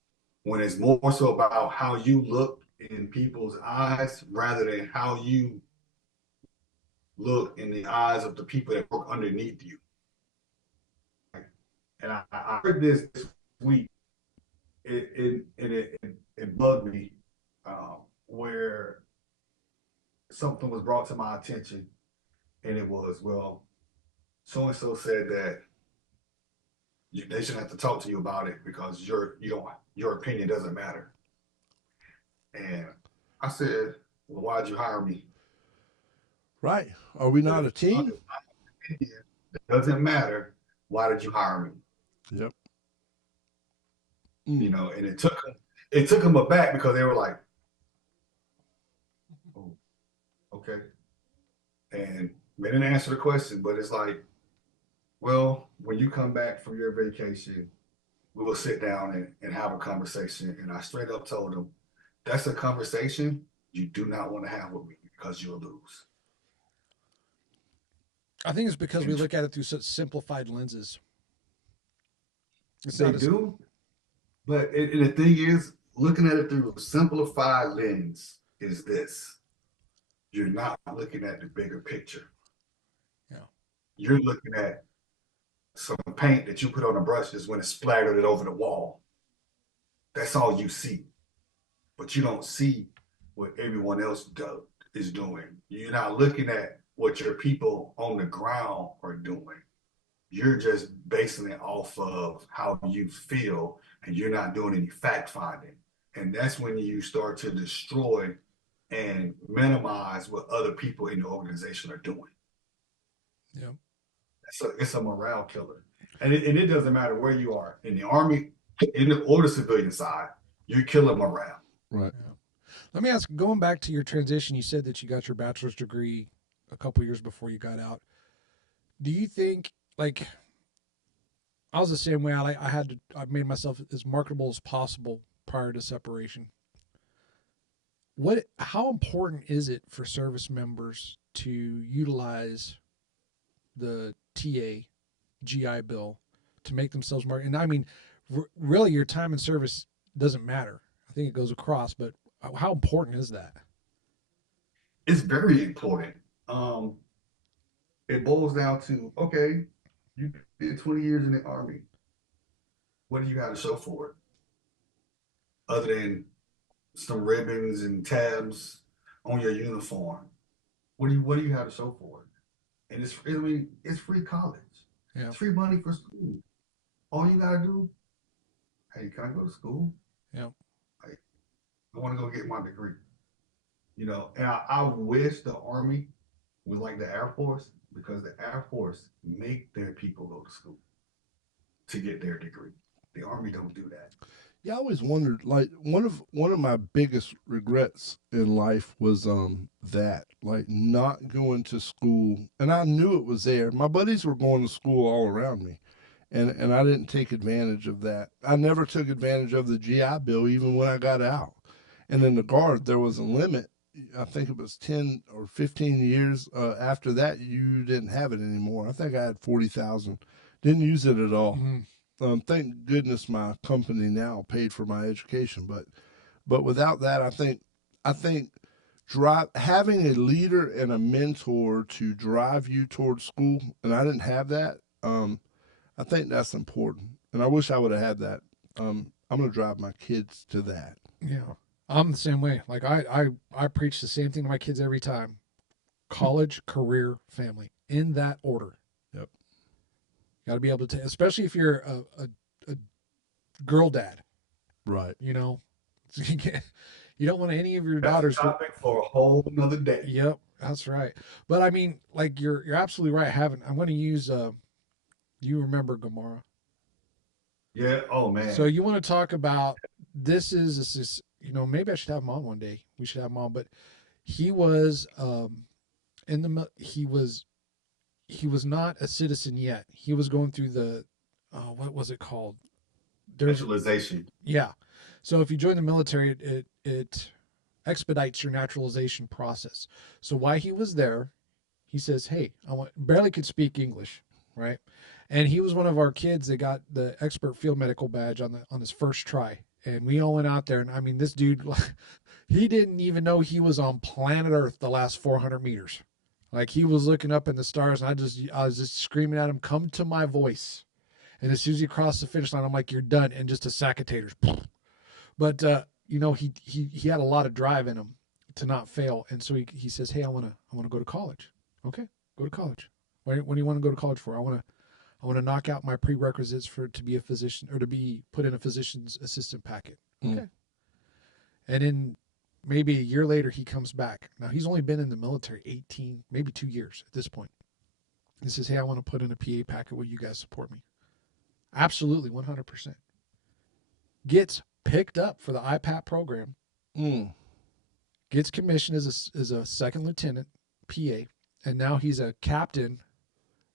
when it's more so about how you look in people's eyes rather than how you look in the eyes of the people that work underneath you. And I heard this week, it bugged me, where something was brought to my attention, and it was, well, so and so said that they shouldn't have to talk to you about it because your opinion doesn't matter. And I said, well, why'd you hire me? Right. Are we not a If my team? opinion doesn't matter, why did you hire me? Yep. You know, and it took them aback because they were like, oh, okay. And they didn't answer the question, but it's like, well, when you come back from your vacation, we will sit down and have a conversation. And I straight up told them, that's a conversation you do not want to have with me because you'll lose. I think it's because we And look at it through such simplified lenses. It's they not as do, but the thing is, looking at it through a simplified lens is this. You're not looking at the bigger picture. Yeah. You're looking at some paint that you put on a brush just when it splattered it over the wall. That's all you see. But you don't see what everyone else is doing. You're not looking at what your people on the ground are doing. You're just basing it off of how you feel, and you're not doing any fact finding. And that's when you start to destroy and minimize what other people in the organization are doing. yeah. It's a morale killer. And it doesn't matter where you are in the army, or the civilian side, you're killing morale. Right. Yeah. Let me ask, going back to your transition, you said that you got your bachelor's degree a couple years before you got out. Do you think, like, I was the same way. I made myself as marketable as possible prior to separation. How important is it for service members to utilize the TA GI Bill to make themselves market? And I mean, really, your time in service doesn't matter. I think it goes across, but how important is that? It's very important. It boils down to, okay, you did 20 years in the army. What do you got to show for it? Other than some ribbons and tabs on your uniform. What do you have to show for it? And it's free college. Yeah. It's free money for school. All you gotta do, hey, can I go to school? Yeah. Hey, I want to go get my degree. You know, and I wish the army was like the Air Force, because the Air Force make their people go to school to get their degree. The army don't do that. Yeah, I always wondered. Like one of my biggest regrets in life was that, like, not going to school, and I knew it was there. My buddies were going to school all around me, and I didn't take advantage of that. I never took advantage of the GI Bill even when I got out. And in the Guard, there was a limit. I think it was 10 or 15 years after that, you didn't have it anymore. I think I had 40,000. Didn't use it at all. Mhm. Thank goodness my company now paid for my education, but without that, I think having a leader and a mentor to drive you towards school, and I didn't have that. I think that's important, and I wish I would have had that. I'm gonna drive my kids to that. Yeah. I'm the same way. Like I preach the same thing to my kids every time. College, career, family, in that order. Yep. Got to be able to, especially if you're a girl dad. Right. You know, You don't want any of your That's a daughters to. topic for a whole nother day. Yep, that's right. But I mean, like you're absolutely right. Having I'm going to use. You remember Gamara? Yeah. Oh So man. you want to talk about this is maybe I should have him on one day. We should have him on, but he was in the he was not a citizen yet. He was going through the what was it called? There's Naturalization. yeah. So if you join the military, it expedites your naturalization process. So while he was there, he says, "Hey, I want." Barely could speak English, right? And he was one of our kids that got the expert field medical badge on his first try. And we all went out there, and I mean, this dude, he didn't even know he was on planet Earth the last 400 meters. Like he was looking up in the stars, and I was just screaming at him, "Come to my voice!" And as soon as he crossed the finish line, I'm like, "You're done!" And just a sack of taters. But he had a lot of drive in him to not fail, and so he says, "Hey, I want to go to college." Okay, go to college. When do you want to go to college for? I want to knock out my prerequisites for to be a physician or to be put in a physician's assistant packet. Okay. And then maybe a year later he comes back. Now he's only been in the military 18, maybe 2 years at this point. He says, "Hey, I want to put in a PA packet. Will you guys support me?" Absolutely, 100%. Gets picked up for the IPAT program. Gets commissioned as a second lieutenant PA, and now he's a captain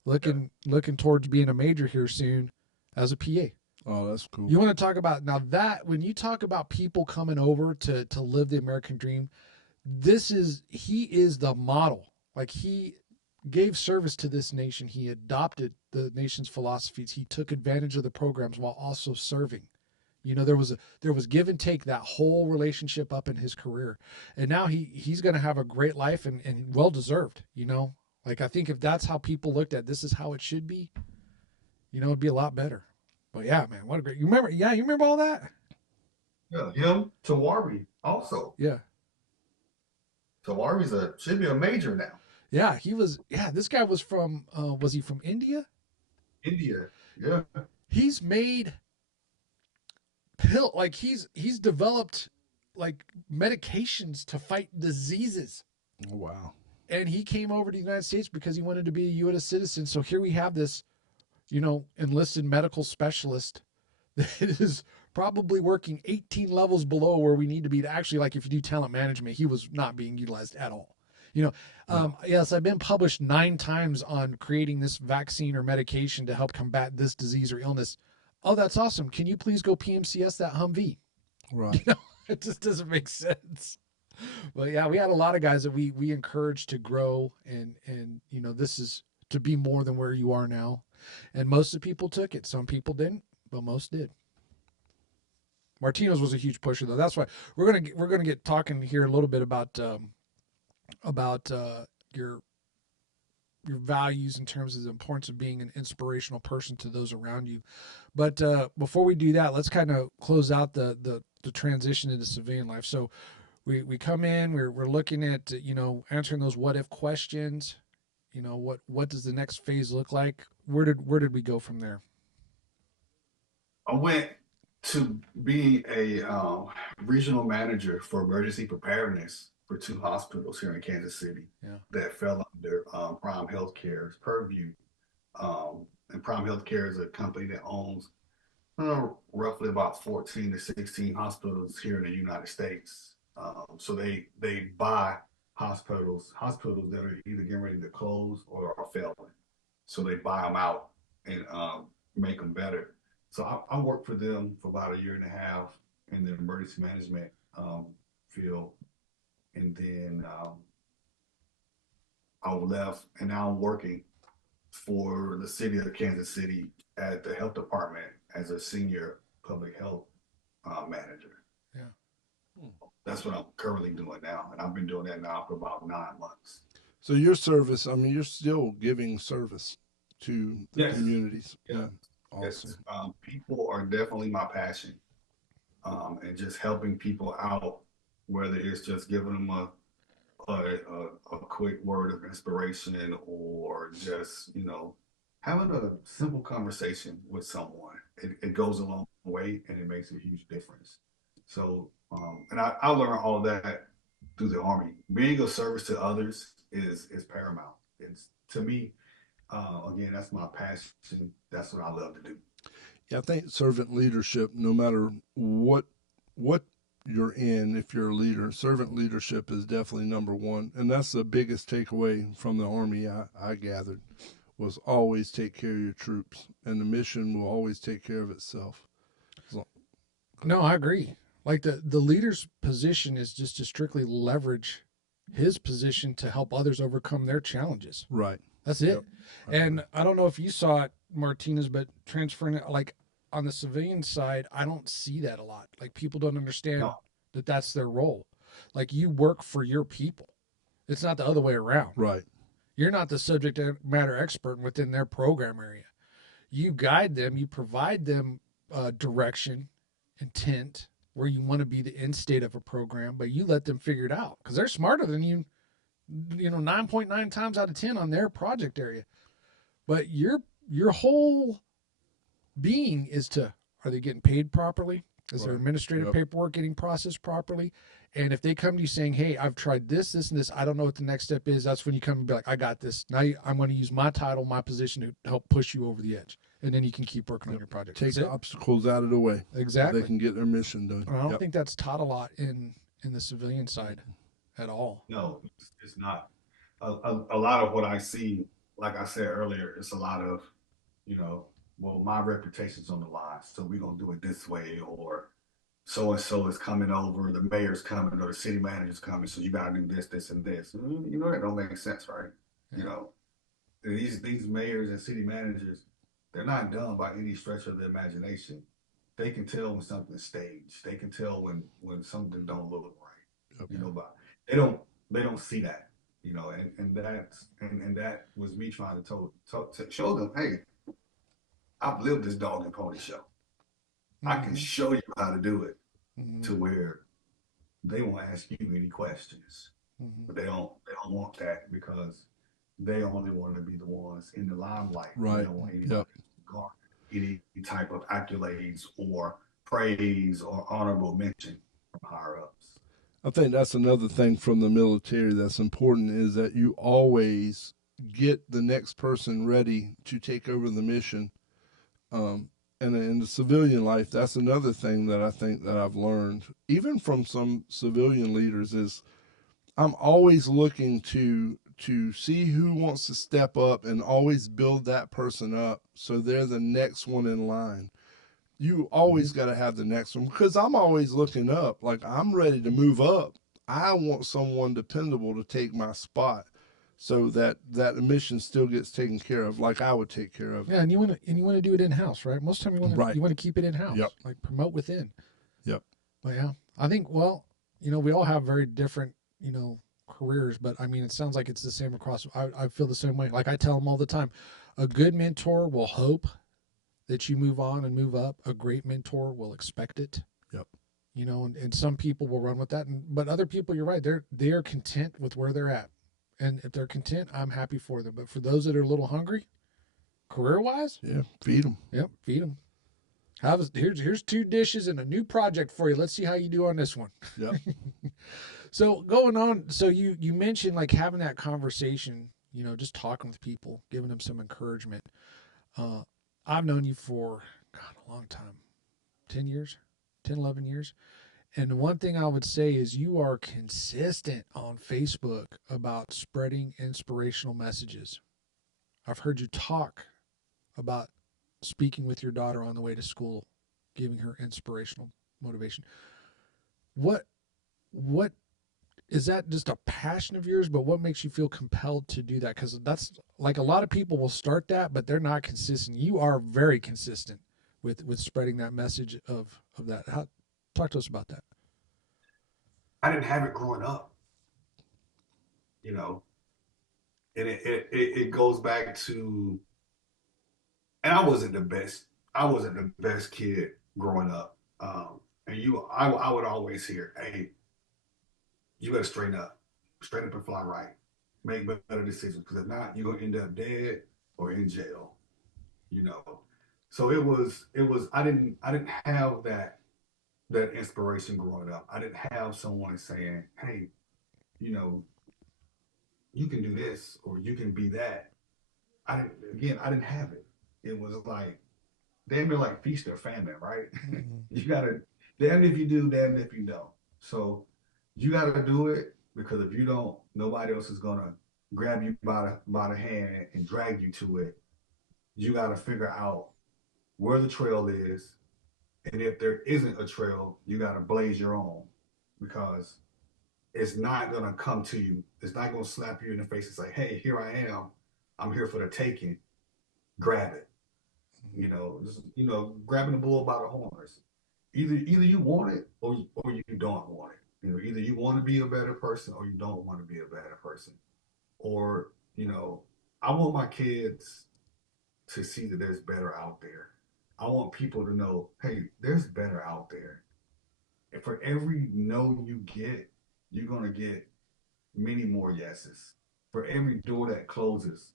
looking towards being a major here soon as a PA. Oh, that's cool. You want to talk about now that when you talk about people coming over to live the American dream, he is the model. Like he gave service to this nation. He adopted the nation's philosophies. He took advantage of the programs while also serving. There was give and take that whole relationship up in his career, and now he's going to have a great life and well deserved. Like I think if that's how people looked at this is how it should be, it'd be a lot better. But yeah, man, what a great. You remember all that? Yeah. Him, Tawari also. Yeah. Tawari's should be a major now. Yeah, he was. Yeah, this guy was from. Was he from India? India. Yeah. He's made he's developed like medications to fight diseases. Oh, wow. And he came over to the United States because he wanted to be a U.S. citizen. So here we have this, enlisted medical specialist that is probably working 18 levels below where we need to be. Actually, like if you do talent management, he was not being utilized at all. Yes, I've been published 9 times on creating this vaccine or medication to help combat this disease or illness. Oh, that's awesome. Can you please go PMCS that Humvee? Right. It just doesn't make sense. But yeah, we had a lot of guys that we encouraged to grow and this is to be more than where you are now. And most of the people took it. Some people didn't, but most did. Martinez was a huge pusher though. That's why we're gonna get talking here a little bit about your values in terms of the importance of being an inspirational person to those around you. But before we do that, let's kind of close out the transition into civilian life. So we come in, we're looking at answering those what if questions. What does the next phase look like? Where did we go from there? I went to be a regional manager for emergency preparedness for 2 hospitals here in Kansas City. Yeah. That fell under Prime Healthcare's purview. And Prime Healthcare is a company that owns roughly about 14 to 16 hospitals here in the United States. So they buy hospitals that are either getting ready to close or are failing. So they buy them out and make them better. So I worked for them for about 1.5 years in the emergency management field. And then I left, and now I'm working for the city of Kansas City at the health department as a senior public health manager. Yeah. That's what I'm currently doing now, and I've been doing that now for about 9 months. So your service, I mean, you're still giving service to the Yes. communities. Yeah. Awesome. Yes. People are definitely my passion, and just helping people out, whether it's just giving them a quick word of inspiration or just having a simple conversation with someone. It goes a long way and it makes a huge difference. So, and I learned all of that through the Army. Being of service to others is paramount. It's to me, again, that's my passion. That's what I love to do. Yeah, I think servant leadership, no matter what you're in, if you're a leader, servant leadership is definitely number one, and that's the biggest takeaway from the Army I gathered was always take care of your troops, and the mission will always take care of itself. So, No, I agree. Like the leader's position is just to strictly leverage his position to help others overcome their challenges. right. That's it. Yep. And I don't know if you saw it, Martinez, but transferring it like on the civilian side, I don't see that a lot. Like people don't understand No, that that's their role. Like you work for your people. It's not the other way around. Right. You're not the subject matter expert within their program area. You guide them, you provide them direction, intent, where you want to be the end state of a program, but you let them figure it out because they're smarter than you, 9.9 times out of 10 on their project area. But your whole being is to, are they getting paid properly? Is their Right. administrative Yep. paperwork getting processed properly? And if they come to you saying, hey, I've tried this, and this, I don't know what the next step is, that's when you come and be like, I got this. Now I'm going to use my title, my position to help push you over the edge. And then you can keep working on your project. Take That's the it. obstacles out of the way. Exactly. They can get their mission done. And I don't Yep. think that's taught a lot in the civilian side at all. no, it's not. A lot of what I see, like I said earlier, it's a lot of, well, my reputation's on the line, so we're gonna do it this way, or so and so is coming over, the mayor's coming, or the city manager's coming, so you gotta do this, this, and this. That don't make sense, right? You know, these mayors and city managers, they're not done by any stretch of the imagination. They can tell when something's staged. They can tell when something don't look right. Yep. But they don't see that. And that was me trying to show them, hey, I've lived this dog and pony show. I can show you how to do it to where they won't ask you any questions. But they don't want that because they only want to be the ones in the limelight. Right. They don't want anybody Yep. to garner any type of accolades or praise or honorable mention from higher ups. I think that's another thing from the military that's important is that you always get the next person ready to take over the mission. And in the civilian life, that's another thing that I think that I've learned, even from some civilian leaders, is I'm always looking to see who wants to step up and always build that person up so they're the next one in line. You always got to have the next one because I'm always looking up. Like I'm ready to move up. I want someone dependable to take my spot so that mission still gets taken care of like I would take care of. Yeah, and you want to do it in house, right? Most of the time Right. you want to keep it in house. Yep. Like promote within. Yep. But yeah, I think we all have very different careers, but I mean it sounds like it's the same across. I feel the same way. Like I tell them all the time, a good mentor will hope that you move on and move up. A great mentor will expect it. Yep. And some people will run with that, but other people, you're right, they're content with where they're at. And if they're content, I'm happy for them. But for those that are a little hungry, career-wise, Yeah, feed them. yep, feed them. Here's 2 dishes and a new project for you. Let's see how you do on this one. Yep. So going on, so you mentioned like having that conversation, just talking with people, giving them some encouragement. I've known you for a long time, 10 years, 10, 11 years. And the one thing I would say is you are consistent on Facebook about spreading inspirational messages. I've heard you talk about speaking with your daughter on the way to school, giving her inspirational motivation. What is that just a passion of yours, but what makes you feel compelled to do that? Because that's like a lot of people will start that, but they're not consistent. You are very consistent with spreading that message of that. Talk to us about that. I didn't have it growing up, and it goes back to, and I wasn't the best. I wasn't the best kid growing up. I would always hear, "Hey, you better straighten up and fly right, make better decisions, because if not, you're gonna end up dead or in jail." So it was. I didn't have that that inspiration growing up. I didn't have someone saying, "Hey, you know, you can do this or you can be that." I didn't have it. It was like damn near like feast or famine, right? Mhm. You gotta damn if you do, damn if you don't. So you gotta do it because if you don't, nobody else is gonna grab you by the hand and drag you to it. You gotta figure out where the trail is, and if there isn't a trail, you gotta blaze your own because it's not gonna come to you. It's not gonna slap you in the face and say, "Hey, here I am. I'm here for the taking. Grab it." Grabbing the bull by the horns. Either you want it or you don't want it. Either you want to be a better person or you don't want to be a better person. Or, I want my kids to see that there's better out there. I want people to know, hey, there's better out there. And for every no you get, you're gonna get many more yeses. For every door that closes,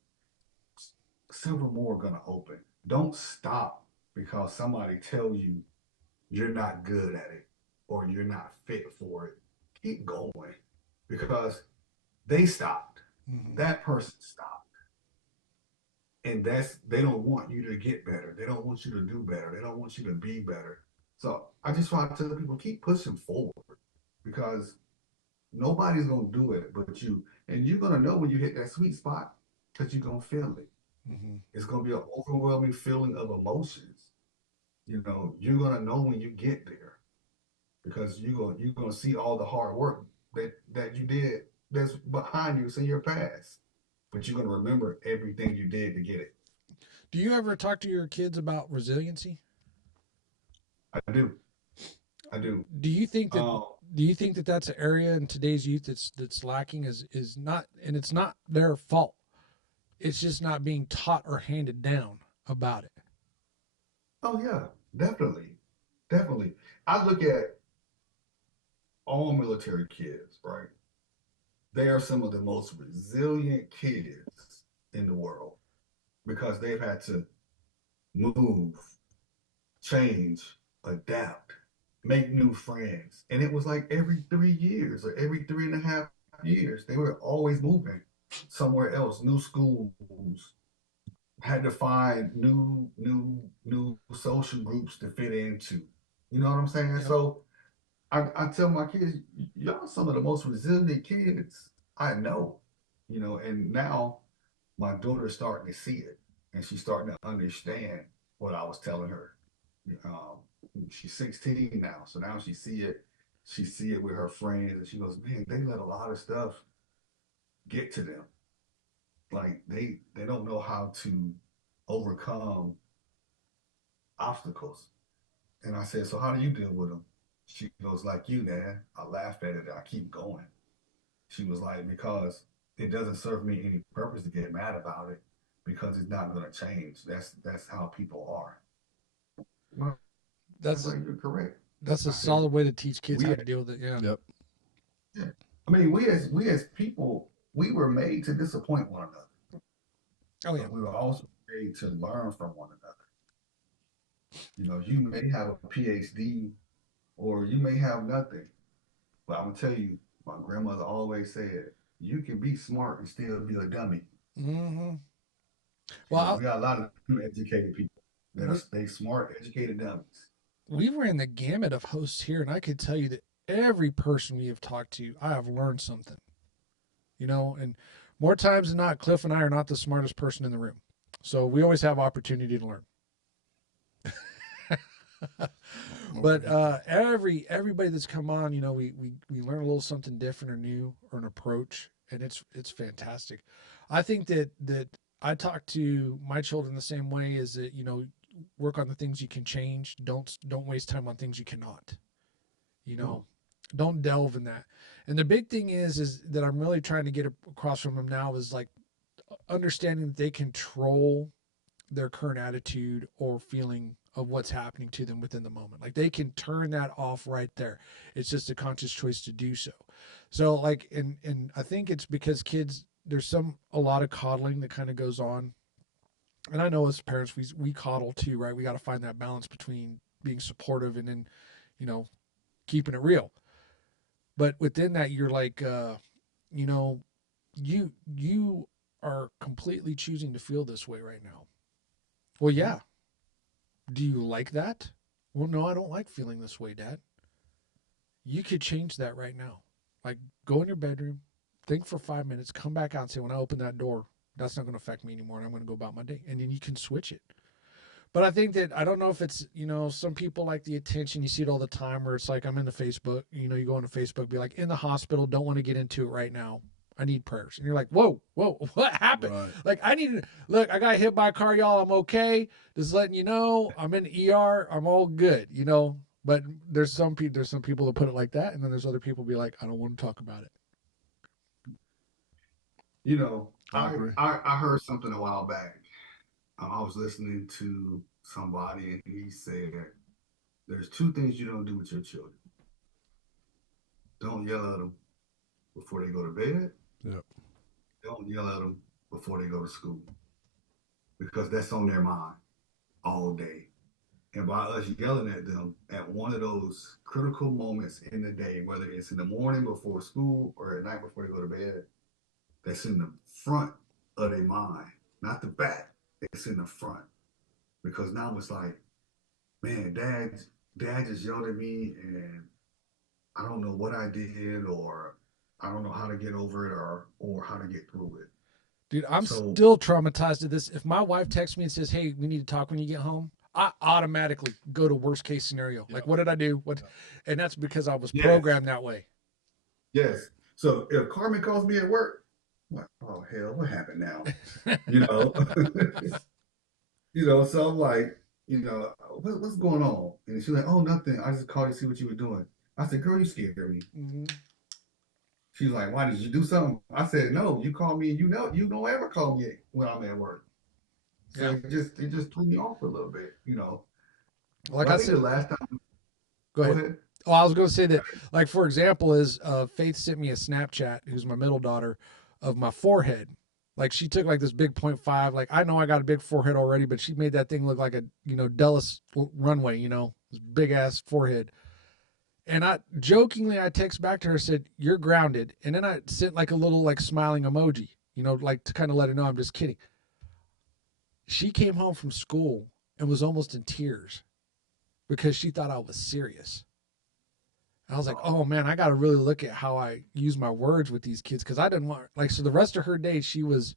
several more are gonna open. Don't stop because somebody tell you you're not good at it or you're not fit for it. Keep going because they stopped. Mhm. That person stopped. And they don't want you to get better. They don't want you to do better. They don't want you to be better. So I just want to tell people keep pushing forward because nobody's gonna do it but you. And you're gonna know when you hit that sweet spot because you're gonna feel it. Mhm. It's gonna be an overwhelming feeling of emotions. You're gonna know when you get there because you're gonna see all the hard work that you did that's behind you. It's in your past, but you're gonna remember everything you did to get it. Do you ever talk to your kids about resiliency? I do, I do. Do you think that Um, that's an area in today's youth that's lacking is not, and it's not their fault. It's just not being taught or handed down about it. oh yeah, definitely, definitely. I look at all military kids, right? They are some of the most resilient kids in the world because they've had to move, change, adapt, make new friends. And it was like every 3 years or every 3.5 years, they were always moving somewhere else, new schools, had to find new social groups to fit into. You know what I'm saying? Yep. So I tell my kids, y'all some of the most resilient kids I know. And now my daughter's starting to see it and she's starting to understand what I was telling her. Um, she's 16 now, so now she see it. She see it with her friends, and she goes, "Man, they let a lot of stuff get to them. Like they don't know how to overcome obstacles." And I said, "So how do you deal with them?" She goes, "Like you, Dad. I laugh at it. I keep going." She was like, "Because it doesn't serve me any purpose to get mad about it because it's not going to change. That's how people are." Well, I was That's a, like, "You're correct." that's a I said, solid way to teach kids "We how to deal with it. Yeah. Yep. Yeah. I mean, we as people, we were made to disappoint one another, Oh yeah. but we were also made to learn from one another. You may have a PhD or you may have nothing, but I'm gonna tell you, my grandmother always said, you can be smart and still be a dummy. Hmm. Well, We got a lot of educated people that are we they smart, educated dummies. we ran the gamut of hosts here, and I could tell you that every person we have talked to, I have learned something. And more times than not, Cliff and I are not the smartest person in the room, so we always have opportunity to learn. But everybody that's come on, we learn a little something different or new or an approach, and it's fantastic. I think that I talk to my children the same way, is that work on the things you can change. Don't waste time on things you cannot. You know, No, don't delve in that. And the big thing is that I'm really trying to get across from them now is like understanding that they control their current attitude or feeling of what's happening to them within the moment. Like they can turn that off right there. It's just a conscious choice to do so. So like and I think it's because kids, there's a lot of coddling that kind of goes on. And I know as parents we coddle too, right? We got to find that balance between being supportive and then, you know, keeping it real. But within that, you're like, you know, you are completely choosing to feel this way right now. Well, yeah. Do you like that? Well, no, I don't like feeling this way, Dad. You could change that right now. Like, go in your bedroom, think for 5 minutes, come back out and say, when I open that door, that's not going to affect me anymore. And I'm going to go about my day. And then you can switch it. But I think that, I don't know if it's, some people like the attention. You see it all the time where it's like, I'm in the Facebook, you go into Facebook, be like, in the hospital, don't want to get into it right now. I need prayers. And you're like, whoa, what happened? Right. Like, look, I got hit by a car, y'all. I'm okay. Just letting you know, I'm in the ER. I'm all good, But there's some people that put it like that. And then there's other people be like, I don't want to talk about it. I agree. I heard something a while back. I was listening to somebody and he said, there's two things you don't do with your children. Don't yell at them before they go to bed. Yep. Don't yell at them before they go to school because that's on their mind all day. And by us yelling at them at one of those critical moments in the day, whether it's in the morning before school or at night before they go to bed, that's in the front of their mind, not the back. It's in the front. Because now it's like, man, dad just yelled at me and I don't know what I did or I don't know how to get over it or how to get through it. Dude, I'm still traumatized at this. If my wife texts me and says, hey, we need to talk when you get home, I automatically go to worst case scenario. Like, what did I do? And that's because I was programmed that way. Yes. So if Carmen calls me at work, I'm like, oh hell, what happened now? So I'm like, what's going on? And she's like, oh, nothing. I just called you to see what you were doing. I said, girl, you scared me. Mm-hmm. She's like, why did you do something? I said, no, you call me, you don't ever call me when I'm at work. So it just threw me off a little bit, Like I said, the last time. Go ahead. Oh, I was going to say that, like, for example, is Faith sent me a Snapchat, who's my middle daughter, of my forehead. Like, she took like this big 0.5. Like, I know I got a big forehead already, but she made that thing look like a, Dulles runway, this big ass forehead. And I text back to her, said, you're grounded. And then I sent like a little like smiling emoji, like to kind of let her know I'm just kidding. She came home from school and was almost in tears because she thought I was serious. I was like, oh man, I got to really look at how I use my words with these kids. Cause I didn't want, like, so the rest of her day, she was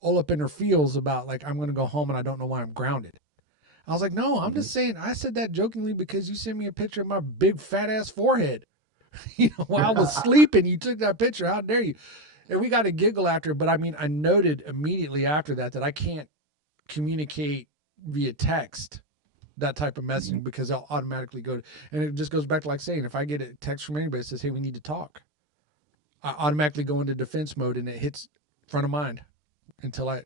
all up in her feels about like, I'm going to go home and I don't know why I'm grounded. I was like, no, I'm just saying, I said that jokingly because you sent me a picture of my big fat ass forehead. While I was sleeping, you took that picture. How dare you? And we got to giggle after, but I mean, I noted immediately after that I can't communicate via text that type of messaging because I'll automatically go to, and it just goes back to like saying, if I get a text from anybody that says, hey, we need to talk, I automatically go into defense mode and it hits front of mind until I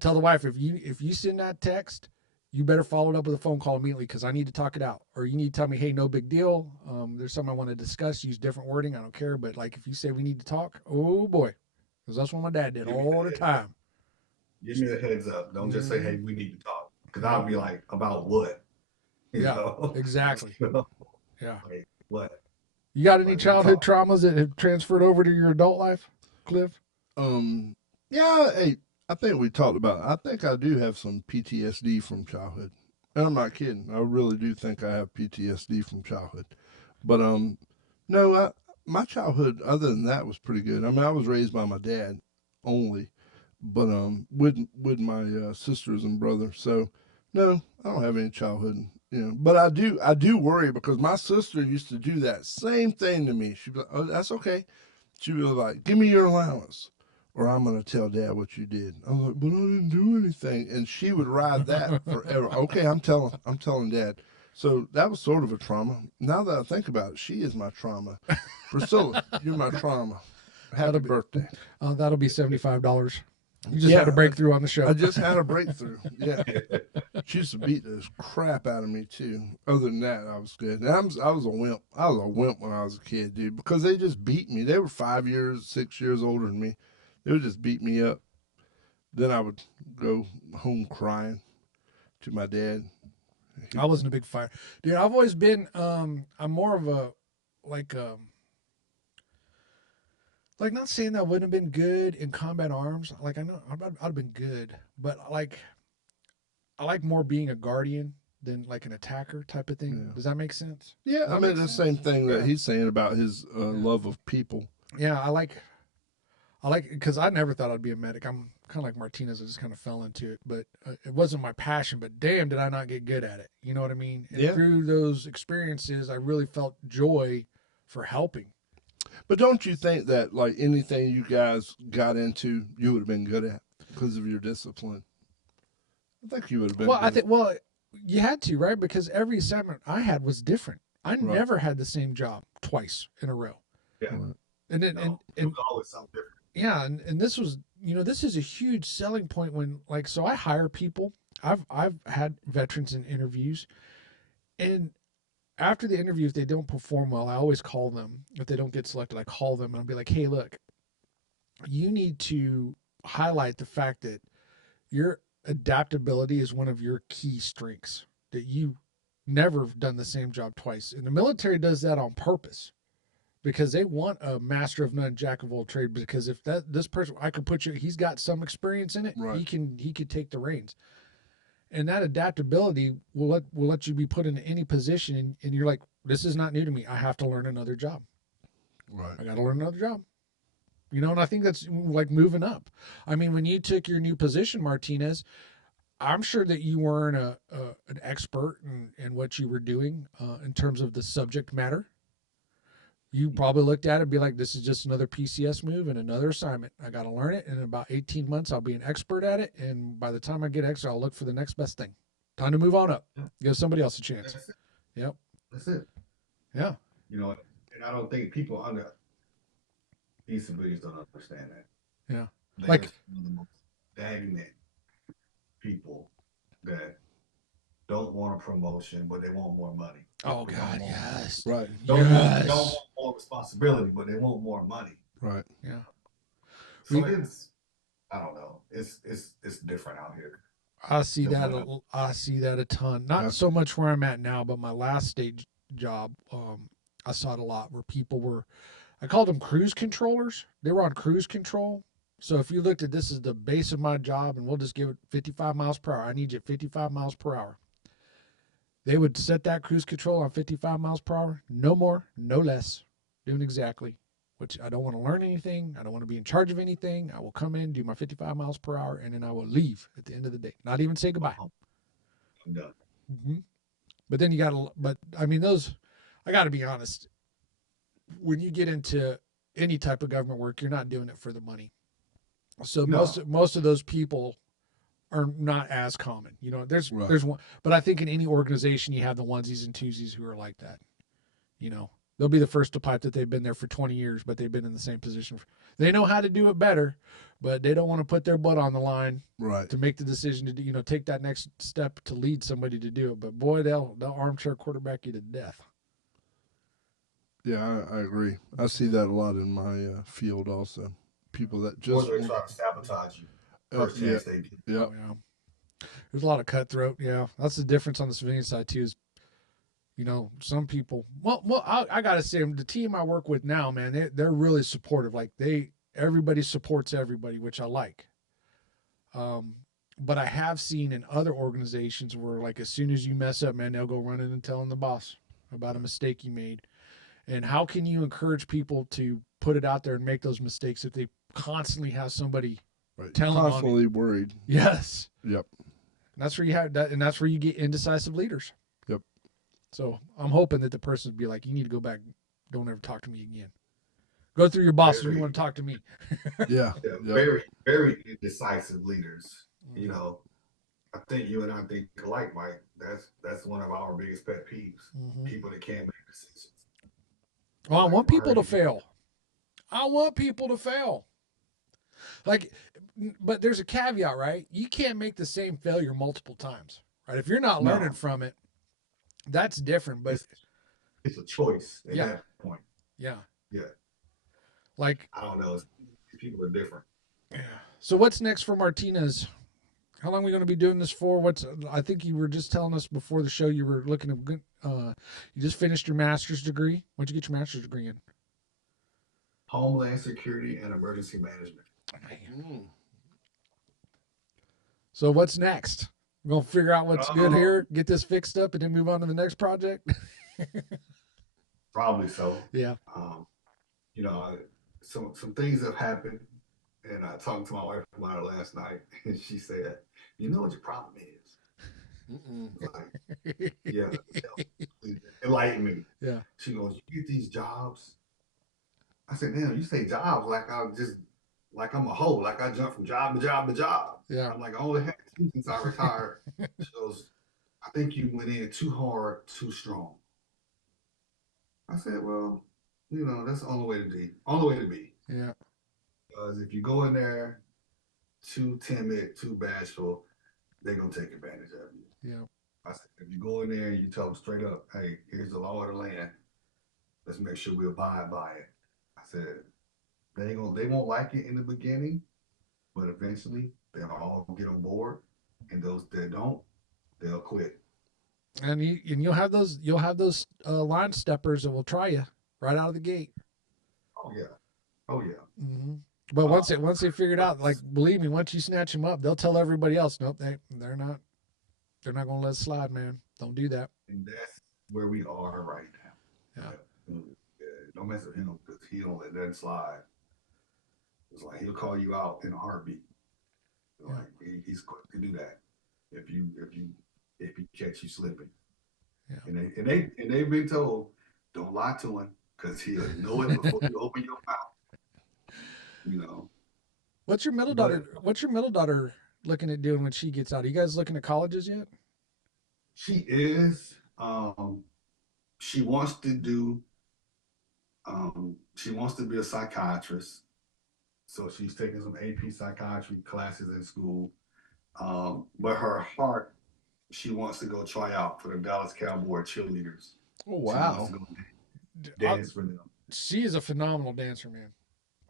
tell the wife, if you send that text, you better follow it up with a phone call immediately because I need to talk it out. Or you need to tell me, hey, no big deal. There's something I want to discuss. Use different wording. I don't care. But like if you say we need to talk, oh boy, because that's what my dad did all the time. Give me a heads up. Don't just say, hey, we need to talk. Because I'll be like, about what? You know? Exactly. Yeah. Like, what? You got any childhood traumas that have transferred over to your adult life, Cliff? Yeah, hey, I think we talked about it. I think I do have some PTSD from childhood. And I'm not kidding. I really do think I have PTSD from childhood. But no, my childhood other than that was pretty good. I mean, I was raised by my dad only, but with my sisters and brothers. So no, I don't have any childhood, But I do worry because my sister used to do that same thing to me. She'd be like, "Oh, that's okay." She'd be like, "Give me your allowance, or I'm gonna tell Dad what you did." I was like, "But I didn't do anything," and she would ride that forever. Okay, I'm telling Dad. So that was sort of a trauma. Now that I think about it, she is my trauma. Priscilla, you're my trauma. Happy birthday. That'll be $75. You just had a breakthrough on the show. I just had a breakthrough. Yeah. She used to beat the crap out of me, too. Other than that, I was good. And I was a wimp. I was a wimp when I was a kid, dude, because they just beat me. They were 5 years, 6 years older than me. They would just beat me up. Then I would go home crying to my dad. I wasn't a big fire dude. I've always been. I'm more of a like like not saying that I wouldn't have been good in combat arms. Like I know I'd have been good, but like I like more being a guardian than like an attacker type of thing. Yeah. Does that make sense? Yeah, Does I that mean make the sense? same thing that Yeah. he's saying about his Yeah. love of people. Yeah, I like because I never thought I'd be a medic. I'm kind of like Martinez. I just kind of fell into it, but it wasn't my passion. But damn, did I not get good at it? You know what I mean? And Yeah. through those experiences, I really felt joy for helping. But don't you think that like anything you guys got into, you would have been good at because of your discipline? I think you would have been. Well, I good. think you had to, right? Because every assignment I had was different. I never had the same job twice in a row. Yeah. Right. And then it was always something different. yeah, and this was this is a huge selling point when like so I hire people. I've had veterans in interviews, and after the interview, if they don't perform well, I always call them. If they don't get selected, I call them and I'll be like, hey, look, you need to highlight the fact that your adaptability is one of your key strengths, that you never done the same job twice. And the military does that on purpose because they want a master of none, jack of all trade. Because if this person, I could put you, he's got some experience in it. Right. He could take the reins. And that adaptability will let you be put in any position, and you're like, this is not new to me. I have to learn another job. Right. I got to learn another job. And I think that's like moving up. I mean, when you took your new position, Martinez, I'm sure that you weren't an expert in what you were doing in terms of the subject matter. You probably looked at it and be like, this is just another PCS move and another assignment. I got to learn it. And in about 18 months, I'll be an expert at it. And by the time I get expert, I'll look for the next best thing. Time to move on up. Give somebody else a chance. That's it. Yep. That's it. Yeah. And I don't think people these civilians don't understand that. Yeah. They're Like- one of the most stagnant people that don't want a promotion, but they want more money. Oh, They God, want more- yes. Right. Don't Yes. want more responsibility, but they want more money. Right. Yeah. So We- it's, I don't know. It's different out here. I see Yeah, that. why I see that a ton. Not Yeah. so much where I'm at now, but my last stage job, I saw it a lot where people were. I called them cruise controllers. They were on cruise control. So if you looked at this as the base of my job, and we'll just give it 55 miles per hour. I need you at 55 miles per hour. They would set that cruise control on 55 miles per hour. No more, no less. Doing exactly. Which I don't want to learn anything. I don't want to be in charge of anything. I will come in, do my 55 miles per hour, and then I will leave at the end of the day. Not even say goodbye. I'm done. Mm-hmm. But then you got to, but I mean, I got to be honest. When you get into any type of government work, you're not doing it for the money. So No. most of those people are not as common. There's Right. there's one, but I think in any organization you have the onesies and twosies who are like that. They'll be the first to pipe that they've been there for 20 years, but they've been in the same position. They know how to do it better, but they don't want to put their butt on the line Right. to make the decision to do, take that next step to lead somebody to do it. But boy, they'll armchair quarterback you to death. Yeah, I agree. I see that a lot in my field also. People that Or just they try to sabotage you. First yeah, chance they get. yeah. Oh, yeah. There's a lot of cutthroat. Yeah, that's the difference on the civilian side too. Is some people. Well, I gotta say, the team I work with now, man, they're really supportive. Like everybody supports everybody, which I like. But I have seen in other organizations where, like, as soon as you mess up, man, they'll go running and telling the boss about a mistake you made. And how can you encourage people to put it out there and make those mistakes if they constantly have somebody Right. telling on Constantly worried. Yes. Yep. And that's where you have that, and that's where you get indecisive leaders. Yep. So I'm hoping that the person would be like, you need to go back. Don't ever talk to me again. Go through your boss if you want to talk to me. Yeah. Yeah, Yep. very, very indecisive leaders. I think you and I think alike, Mike. That's one of our biggest pet peeves. Mhm. People that can't make decisions. Well, I want people to Right. fail. I want people to fail. Like, but there's a caveat, right? You can't make the same failure multiple times, right? If you're not No. learning from it, that's different. But It's a choice at Yeah. that point. yeah, Yeah. like, I don't know. People are different. so what's next for Martinez How long are we going to be doing this for? I think you were just telling us before the show you were looking at you just finished your master's degree. What'd you get your master's degree in? Homeland Security and Emergency Management. Mm. So what's next? We're going to figure out what's good Uh, here, get this fixed up, and then move on to the next project? Probably so. Yeah. Um, some things have happened, and I talked to my wife about it last night, and she said, "You know what your problem is?" Like, yeah, enlighten me. Yeah. She goes, "You get these jobs." I said, "Damn, you say jobs like I'm a hoe, like I jump from job to job to job." Yeah. I'm like, I only had two since I retired. She goes, "I think you went in too hard, too strong." I said, "Well, that's the only way to be. Only way to be. Yeah. Because if you go in there too timid, too bashful, they're gonna take advantage of you." Yeah. I said, "If you go in there and you tell them straight up, hey, here's the law of the land. Let's make sure we abide by it." I said, they won't like it in the beginning, but eventually they'll all get on board, and those that don't, they'll quit. And you'll have those line steppers that will try you right out of the gate. Oh yeah, oh yeah. Mm-hmm. But once they figure it out, like believe me, once you snatch them up, they'll tell everybody else, nope, they're not going to let it slide, man. Don't do that. And that's where we are right now. Yeah. Yeah, don't mess with him because he don't let that slide. It's like he'll call you out in a heartbeat. Like he's quick to do that if you catch you slipping. Yeah. And they've been told, don't lie to him because he'll know it before you open your mouth. You know. What's your middle daughter? What's your middle daughter looking at doing when she gets out? Are you guys looking at colleges yet? She is. She wants to do. She wants to be a psychiatrist. So she's taking some AP psychiatry classes in school. But her heart, she wants to go try out for the Dallas Cowboy cheerleaders. Oh She wow! wants to go dance for them. She is a phenomenal dancer, man.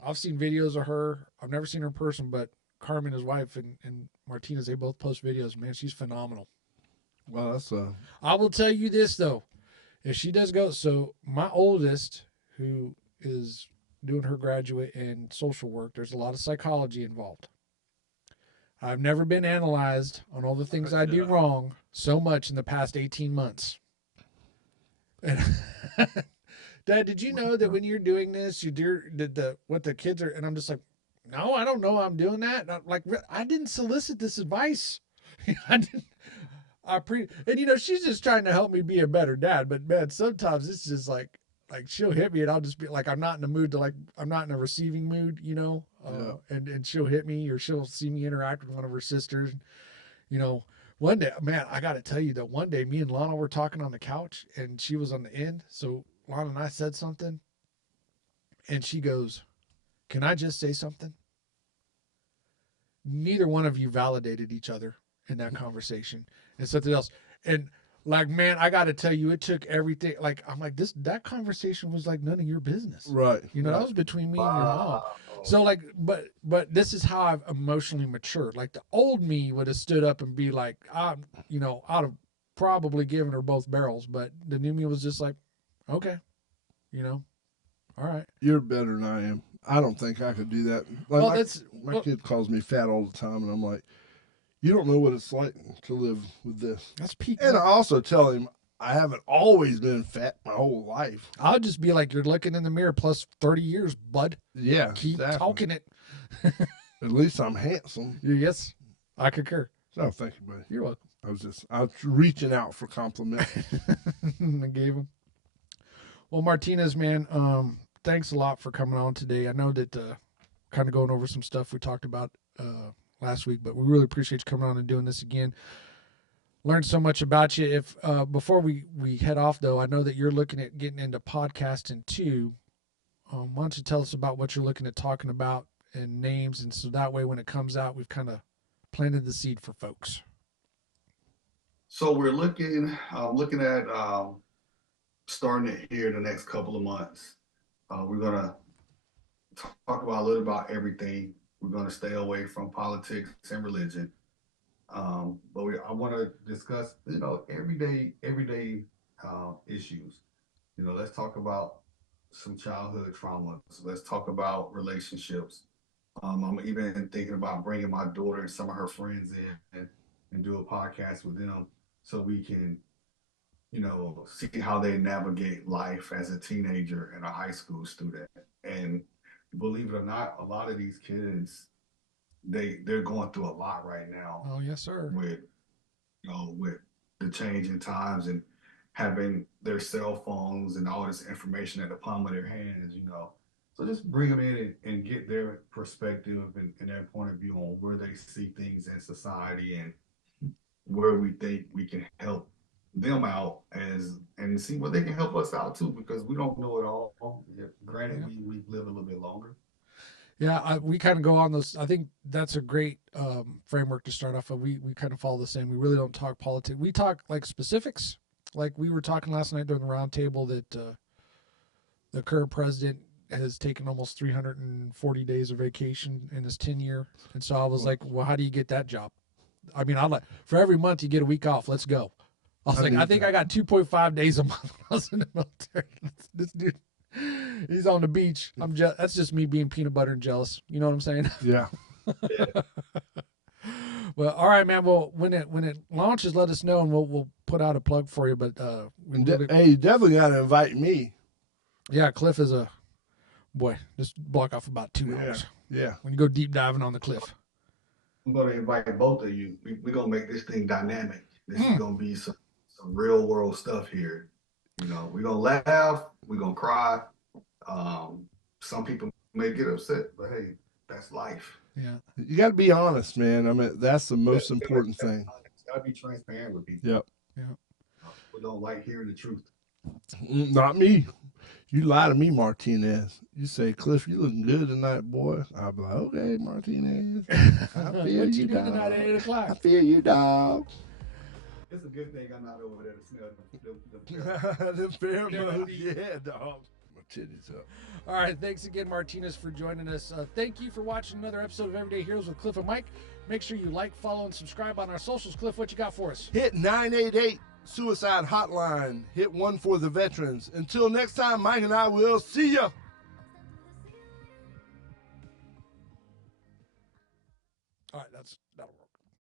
I've seen videos of her. I've never seen her in person, but Carmen, his wife, and Martinez, they both post videos. Man, she's phenomenal. Well, that's I will tell you this though, if she does go, so my oldest, who is doing her graduate in social work, there's a lot of psychology involved. I've never been analyzed on all the things I do wrong so much in the past 18 months. And Dad, did you know that when you're doing this, you do what the kids are, and I'm just like, no, I don't know I'm doing that. And I'm like, I didn't solicit this advice. I didn't. And she's just trying to help me be a better dad. But man, sometimes it's just like she'll hit me, and I'll just be like, I'm not in the mood to I'm not in a receiving mood, and she'll hit me, or she'll see me interact with one of her sisters, One day, man, I got to tell you that one day me and Lana were talking on the couch, and she was on the end. So Lana and I said something, and she goes, "Can I just say something?" Neither one of you validated each other in that conversation, and something else. And man, I got to tell you, it took everything. I'm like, that conversation was like none of your business. right. That was between me and your mom. So but this is how I've emotionally matured. Like the old me would have stood up and be like, I'd have probably given her both barrels. But the new me was just like, okay, all right. You're better than I am. I don't think I could do that. My kid calls me fat all the time, and I'm like, you don't know what it's like to live with this. That's peak. And I also tell him I haven't always been fat my whole life. I'll just be like, you're looking in the mirror plus 30 years, bud. Yeah, Keep talking it. At least I'm handsome. Yes, I concur. No, thank you, buddy. You're welcome. I was reaching out for compliments. I gave him. Well, Martinez, man, thanks a lot for coming on today. I know that kind of going over some stuff we talked about last week, but we really appreciate you coming on and doing this again. Learned so much about you. If before we head off, though, I know that you're looking at getting into podcasting too. Why don't you tell us about what you're looking at talking about and names, and so that way when it comes out, we've kind of planted the seed for folks. So we're looking at starting it here in the next couple of months. We're gonna talk about a little about everything. We're gonna stay away from politics and religion. I want to discuss, everyday issues. Let's talk about some childhood traumas. Let's talk about relationships. I'm even thinking about bringing my daughter and some of her friends in and do a podcast with them so we can, see how they navigate life as a teenager and a high school student. And believe it or not, a lot of these kids, they're going through a lot right now Oh, yes, sir. with the change in times and having their cell phones and all this information at the palm of their hands. So just bring them in and get their perspective and their point of view on where they see things in society and where we think we can help them out and see where they can help us out too, because we don't know it all. Yeah, granted, Yeah. we've lived a little bit longer. Yeah, we kind of go on those. I think that's a great framework to start off with. We kind of follow the same. We really don't talk politics. We talk like specifics. Like we were talking last night during the roundtable that the current president has taken almost 340 days of vacation in his tenure. And so I was like, well, how do you get that job? I mean, for every month you get a week off. Let's go. I was like, I think I got 2.5 days a month when I was in the military. This dude, he's on the beach. That's just me being peanut butter and jealous. You know what I'm saying? Yeah. Well, all right, man. Well, when it launches, let us know, and we'll put out a plug for you. But Hey, you definitely got to invite me. yeah, Cliff is a boy. Just block off about 2 hours Yeah. when you go deep diving on the cliff. I'm going to invite both of you. We're going to make this thing dynamic. This is going to be some real world stuff here. We're going to laugh. We're going to cry. Some people may get upset, but hey, that's life. Yeah. You got to be honest, man. I mean, that's the most important thing. Got to be transparent with people. Yep. Yeah. We don't like hearing the truth. Not me. You lie to me, Martinez. You say, Cliff, you looking good tonight, boy. I'll be like, okay, Martinez. I feel What you, you doing dog. tonight at 8 I o'clock? feel you, dog. It's a good thing I'm not over there to smell The pheromones, yeah, dog. My titties up. All right. Thanks again, Martinez, for joining us. Thank you for watching another episode of Everyday Heroes with Cliff and Mike. Make sure you like, follow, and subscribe on our socials. Cliff, what you got for us? Hit 988 Suicide Hotline. Hit 1 for the veterans. Until next time, Mike and I will see ya. All right. That'll